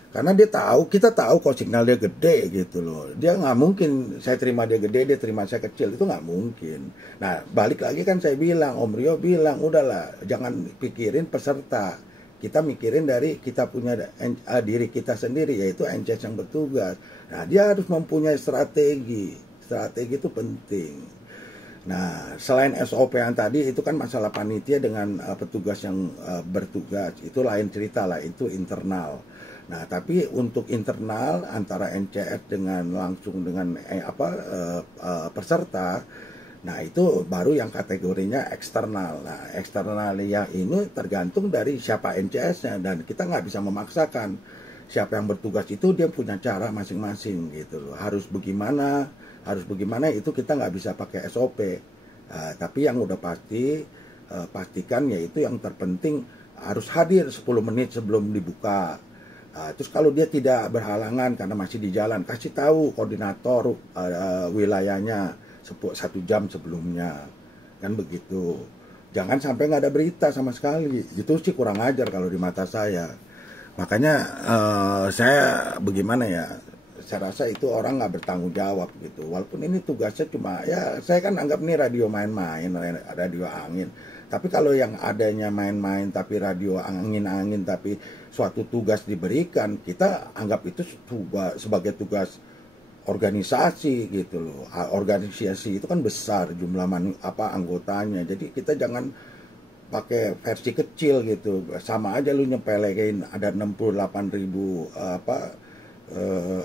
Karena kita tahu kok signal dia gede gitu loh. Dia nggak mungkin saya terima dia gede, dia terima saya kecil, itu nggak mungkin. Nah balik lagi kan saya bilang, Om Rio bilang udahlah, jangan pikirin peserta. Kita mikirin dari kita punya diri kita sendiri, yaitu NCS yang bertugas. Nah dia harus mempunyai strategi. Strategi itu penting. Nah, selain SOP yang tadi itu kan masalah panitia dengan petugas yang bertugas, itu lain cerita lah, itu internal. Nah, tapi untuk internal antara NCS dengan langsung dengan peserta, nah itu baru yang kategorinya eksternal. Nah, eksternal yang ini tergantung dari siapa NCS-nya dan kita nggak bisa memaksakan. Siapa yang bertugas itu dia punya cara masing-masing gitu loh. Harus bagaimana itu kita nggak bisa pakai SOP. Tapi yang udah pastikan yaitu yang terpenting harus hadir 10 menit sebelum dibuka. Terus kalau dia tidak berhalangan karena masih di jalan, kasih tahu koordinator wilayahnya 1 jam sebelumnya. Kan begitu. Jangan sampai nggak ada berita sama sekali. Itu sih kurang ajar kalau di mata saya. Makanya saya bagaimana ya, saya rasa itu orang nggak bertanggung jawab gitu. Walaupun ini tugasnya cuma ya saya kan anggap ini radio main-main, radio angin. Tapi kalau yang adanya main-main tapi radio angin-angin tapi suatu tugas diberikan, kita anggap itu sebagai tugas organisasi gitu loh. Organisasi itu kan besar jumlah anggotanya. Jadi kita jangan pakai versi kecil gitu. Sama aja lu nyepelein ada 68.000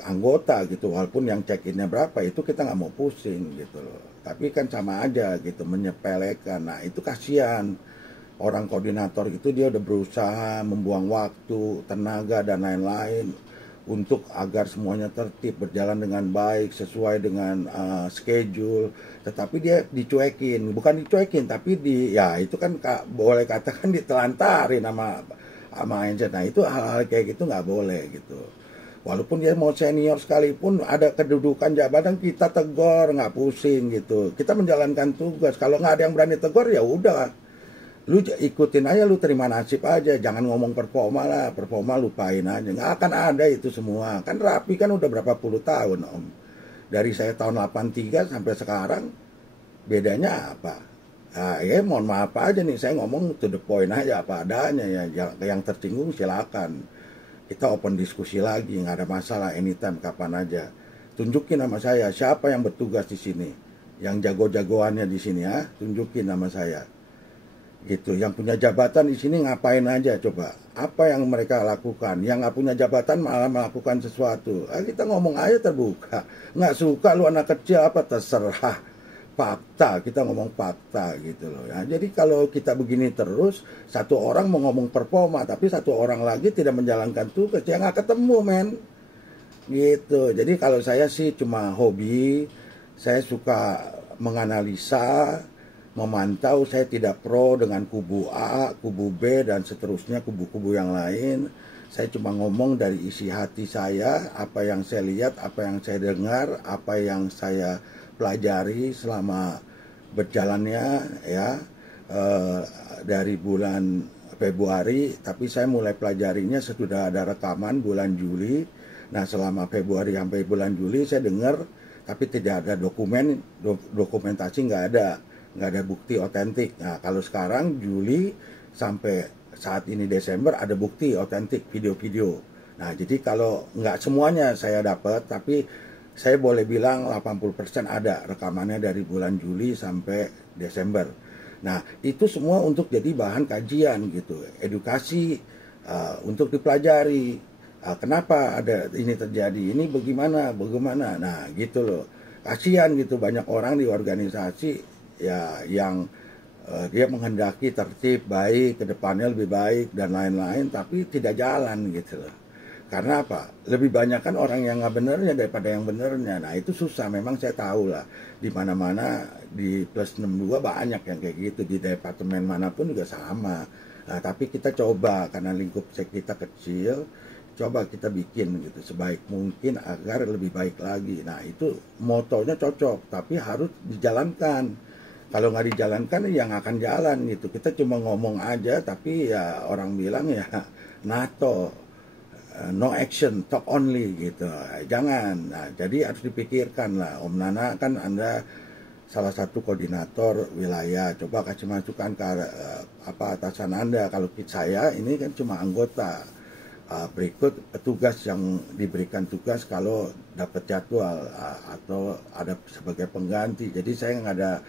anggota gitu, walaupun yang check-innya berapa itu kita nggak mau pusing gitu loh. Tapi kan sama aja gitu menyepelekan. Nah itu kasihan orang koordinator itu, dia udah berusaha membuang waktu, tenaga dan lain-lain untuk agar semuanya tertib, berjalan dengan baik sesuai dengan schedule. Tetapi dia dicuekin, bukan dicuekin tapi ya itu kan boleh katakan ditelantarin sama NCS. Nah itu hal-hal kayak gitu nggak boleh gitu. Walaupun dia mau senior sekalipun, ada kedudukan jabatan, kita tegur, nggak pusing gitu. Kita menjalankan tugas. Kalau nggak ada yang berani tegur, ya udah. Lu ikutin aja, lu terima nasib aja. Jangan ngomong performa lah, performa lupain aja. Nggak akan ada itu semua. Kan Rapi kan udah berapa puluh tahun Om. Dari saya tahun 83 sampai sekarang, bedanya apa? Nah, ya mohon maaf aja nih, saya ngomong to the point aja apa adanya ya. Yang tersinggung silakan. Kita open diskusi lagi, nggak ada masalah, anytime, kapan aja. Tunjukin nama saya, siapa yang bertugas di sini, yang jago-jagoannya di sini ya, tunjukin nama saya. Gitu, yang punya jabatan di sini ngapain aja coba? Apa yang mereka lakukan? Yang nggak punya jabatan malah melakukan sesuatu. Kita ngomong aja terbuka. Nggak suka lu anak kecil apa terserah. Fakta, kita ngomong fakta gitu loh ya. Jadi kalau kita begini terus, satu orang mau ngomong performa tapi satu orang lagi tidak menjalankan tugas, ya nggak ketemu men gitu. Jadi kalau saya sih cuma hobi, saya suka menganalisa, memantau. Saya tidak pro dengan kubu A, kubu B dan seterusnya, kubu-kubu yang lain. Saya cuma ngomong dari isi hati saya, apa yang saya lihat, apa yang saya dengar, apa yang saya pelajari selama berjalannya ya dari bulan Februari, tapi saya mulai pelajarinya sesudah ada rekaman bulan Juli. Nah, selama Februari sampai bulan Juli saya dengar, tapi tidak ada dokumentasi, nggak ada bukti otentik. Nah, kalau sekarang Juli sampai saat ini Desember ada bukti otentik video-video. Nah, jadi kalau nggak semuanya saya dapat, tapi saya boleh bilang 80% ada rekamannya dari bulan Juli sampai Desember. Nah, itu semua untuk jadi bahan kajian gitu, edukasi untuk dipelajari. Kenapa ada ini terjadi? Ini bagaimana? Nah, gitu loh. Kasihan gitu, banyak orang di organisasi ya yang dia menghendaki tertib, baik, kedepannya lebih baik dan lain-lain, tapi tidak jalan gitu loh. Karena apa? Lebih banyak kan orang yang nggak benernya daripada yang benernya. Nah, itu susah. Memang saya tahu lah, di mana-mana di plus 62 banyak yang kayak gitu, di departemen manapun juga sama. Nah, tapi kita coba, karena lingkup kita kecil, coba kita bikin gitu sebaik mungkin agar lebih baik lagi. Nah, itu motonya cocok, tapi harus dijalankan. Kalau nggak dijalankan, yang akan jalan gitu. Kita cuma ngomong aja, tapi ya orang bilang ya NATO. No action, talk only gitu. Jangan. Nah, jadi harus dipikirkan lah. Om Nana kan Anda salah satu koordinator wilayah. Coba kasih masukan ke atasan Anda. Kalau saya ini kan cuma anggota. Berikut tugas yang diberikan tugas kalau dapat jadwal atau ada sebagai pengganti. Jadi saya nggak ada,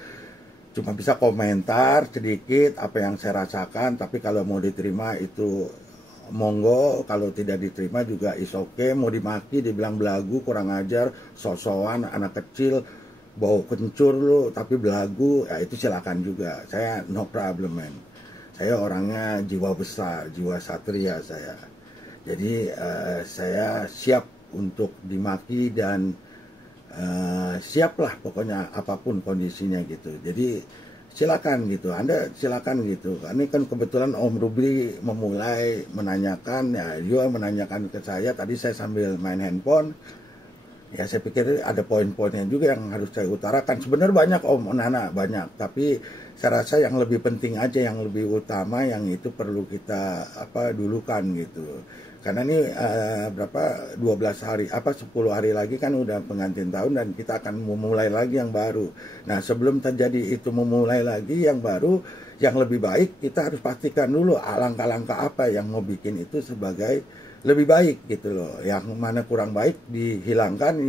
cuma bisa komentar sedikit apa yang saya rasakan. Tapi kalau mau diterima itu monggo, kalau tidak diterima juga is okay. Mau dimaki, dibilang belagu, kurang ajar, sosokan, anak kecil, bau kencur lu, tapi belagu, ya itu silakan juga. Saya no problem, man. Saya orangnya jiwa besar, jiwa satria saya. Jadi saya siap untuk dimaki dan siaplah pokoknya apapun kondisinya gitu. Jadi silakan gitu, Anda silakan gitu. Ini kan kebetulan Om Rubli memulai menanyakan, ya dia menanyakan ke saya. Tadi saya sambil main handphone, ya saya pikir ada poin-poinnya juga yang harus saya utarakan. Sebenarnya banyak Om Nana, banyak. Tapi saya rasa yang lebih penting aja, yang lebih utama, yang itu perlu kita dulukan gitu. Karena ini 12 hari, 10 hari lagi kan udah pengantin tahun dan kita akan memulai lagi yang baru. Nah, sebelum terjadi itu memulai lagi yang baru, yang lebih baik, kita harus pastikan dulu langkah-langkah apa yang mau bikin itu sebagai lebih baik gitu loh. Yang mana kurang baik dihilangkan,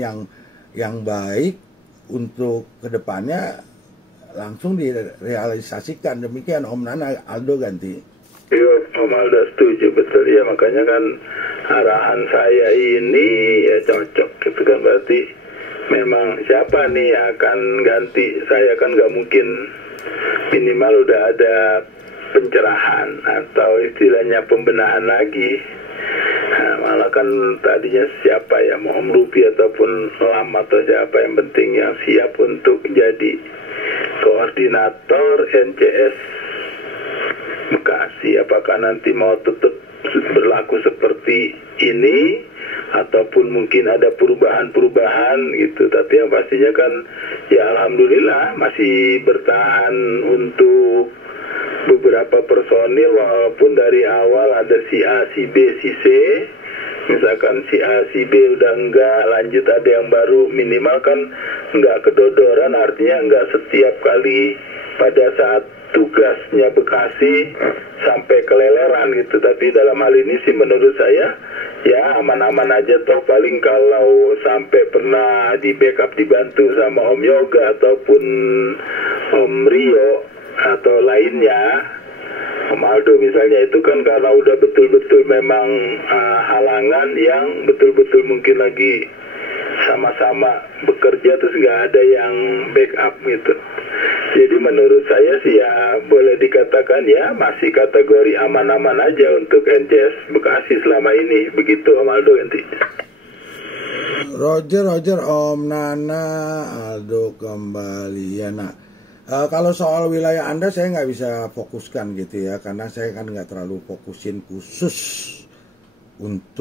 yang baik untuk kedepannya langsung direalisasikan. Demikian Om Nana. Aldo ganti. Iya, Om Aldo setuju betul ya, makanya kan arahan saya ini ya cocok gitu kan, berarti memang siapa nih yang akan ganti saya, kan nggak mungkin, minimal udah ada pencerahan atau istilahnya pembenahan lagi. Nah, malah kan tadinya siapa ya, mau Om Rupi ataupun Lam atau siapa, yang penting yang siap untuk jadi koordinator NCS Bekasi. Apakah nanti mau tetap berlaku seperti ini ataupun mungkin ada perubahan-perubahan gitu, tapi yang pastinya kan ya alhamdulillah masih bertahan untuk beberapa personil, walaupun dari awal ada si A, si B, si C. Misalkan si A, si B udah enggak lanjut, ada yang baru, minimal kan enggak kedodoran, artinya enggak setiap kali pada saat tugasnya Bekasi sampai keleleran gitu. Tapi dalam hal ini sih menurut saya ya aman-aman aja, toh paling kalau sampai pernah di backup dibantu sama Om Yoga ataupun Om Rio atau lainnya, Om Aldo misalnya, itu kan karena udah betul-betul memang halangan yang betul-betul mungkin lagi sama-sama bekerja terus nggak ada yang backup gitu. Jadi menurut saya sih ya boleh dikatakan ya masih kategori aman-aman aja untuk NCS Bekasi selama ini. Begitu Om Aldo nanti. Roger, Om Nana, Aldo kembali ya. Nah, kalau soal wilayah Anda saya nggak bisa fokuskan gitu ya, karena saya kan nggak terlalu fokusin khusus untuk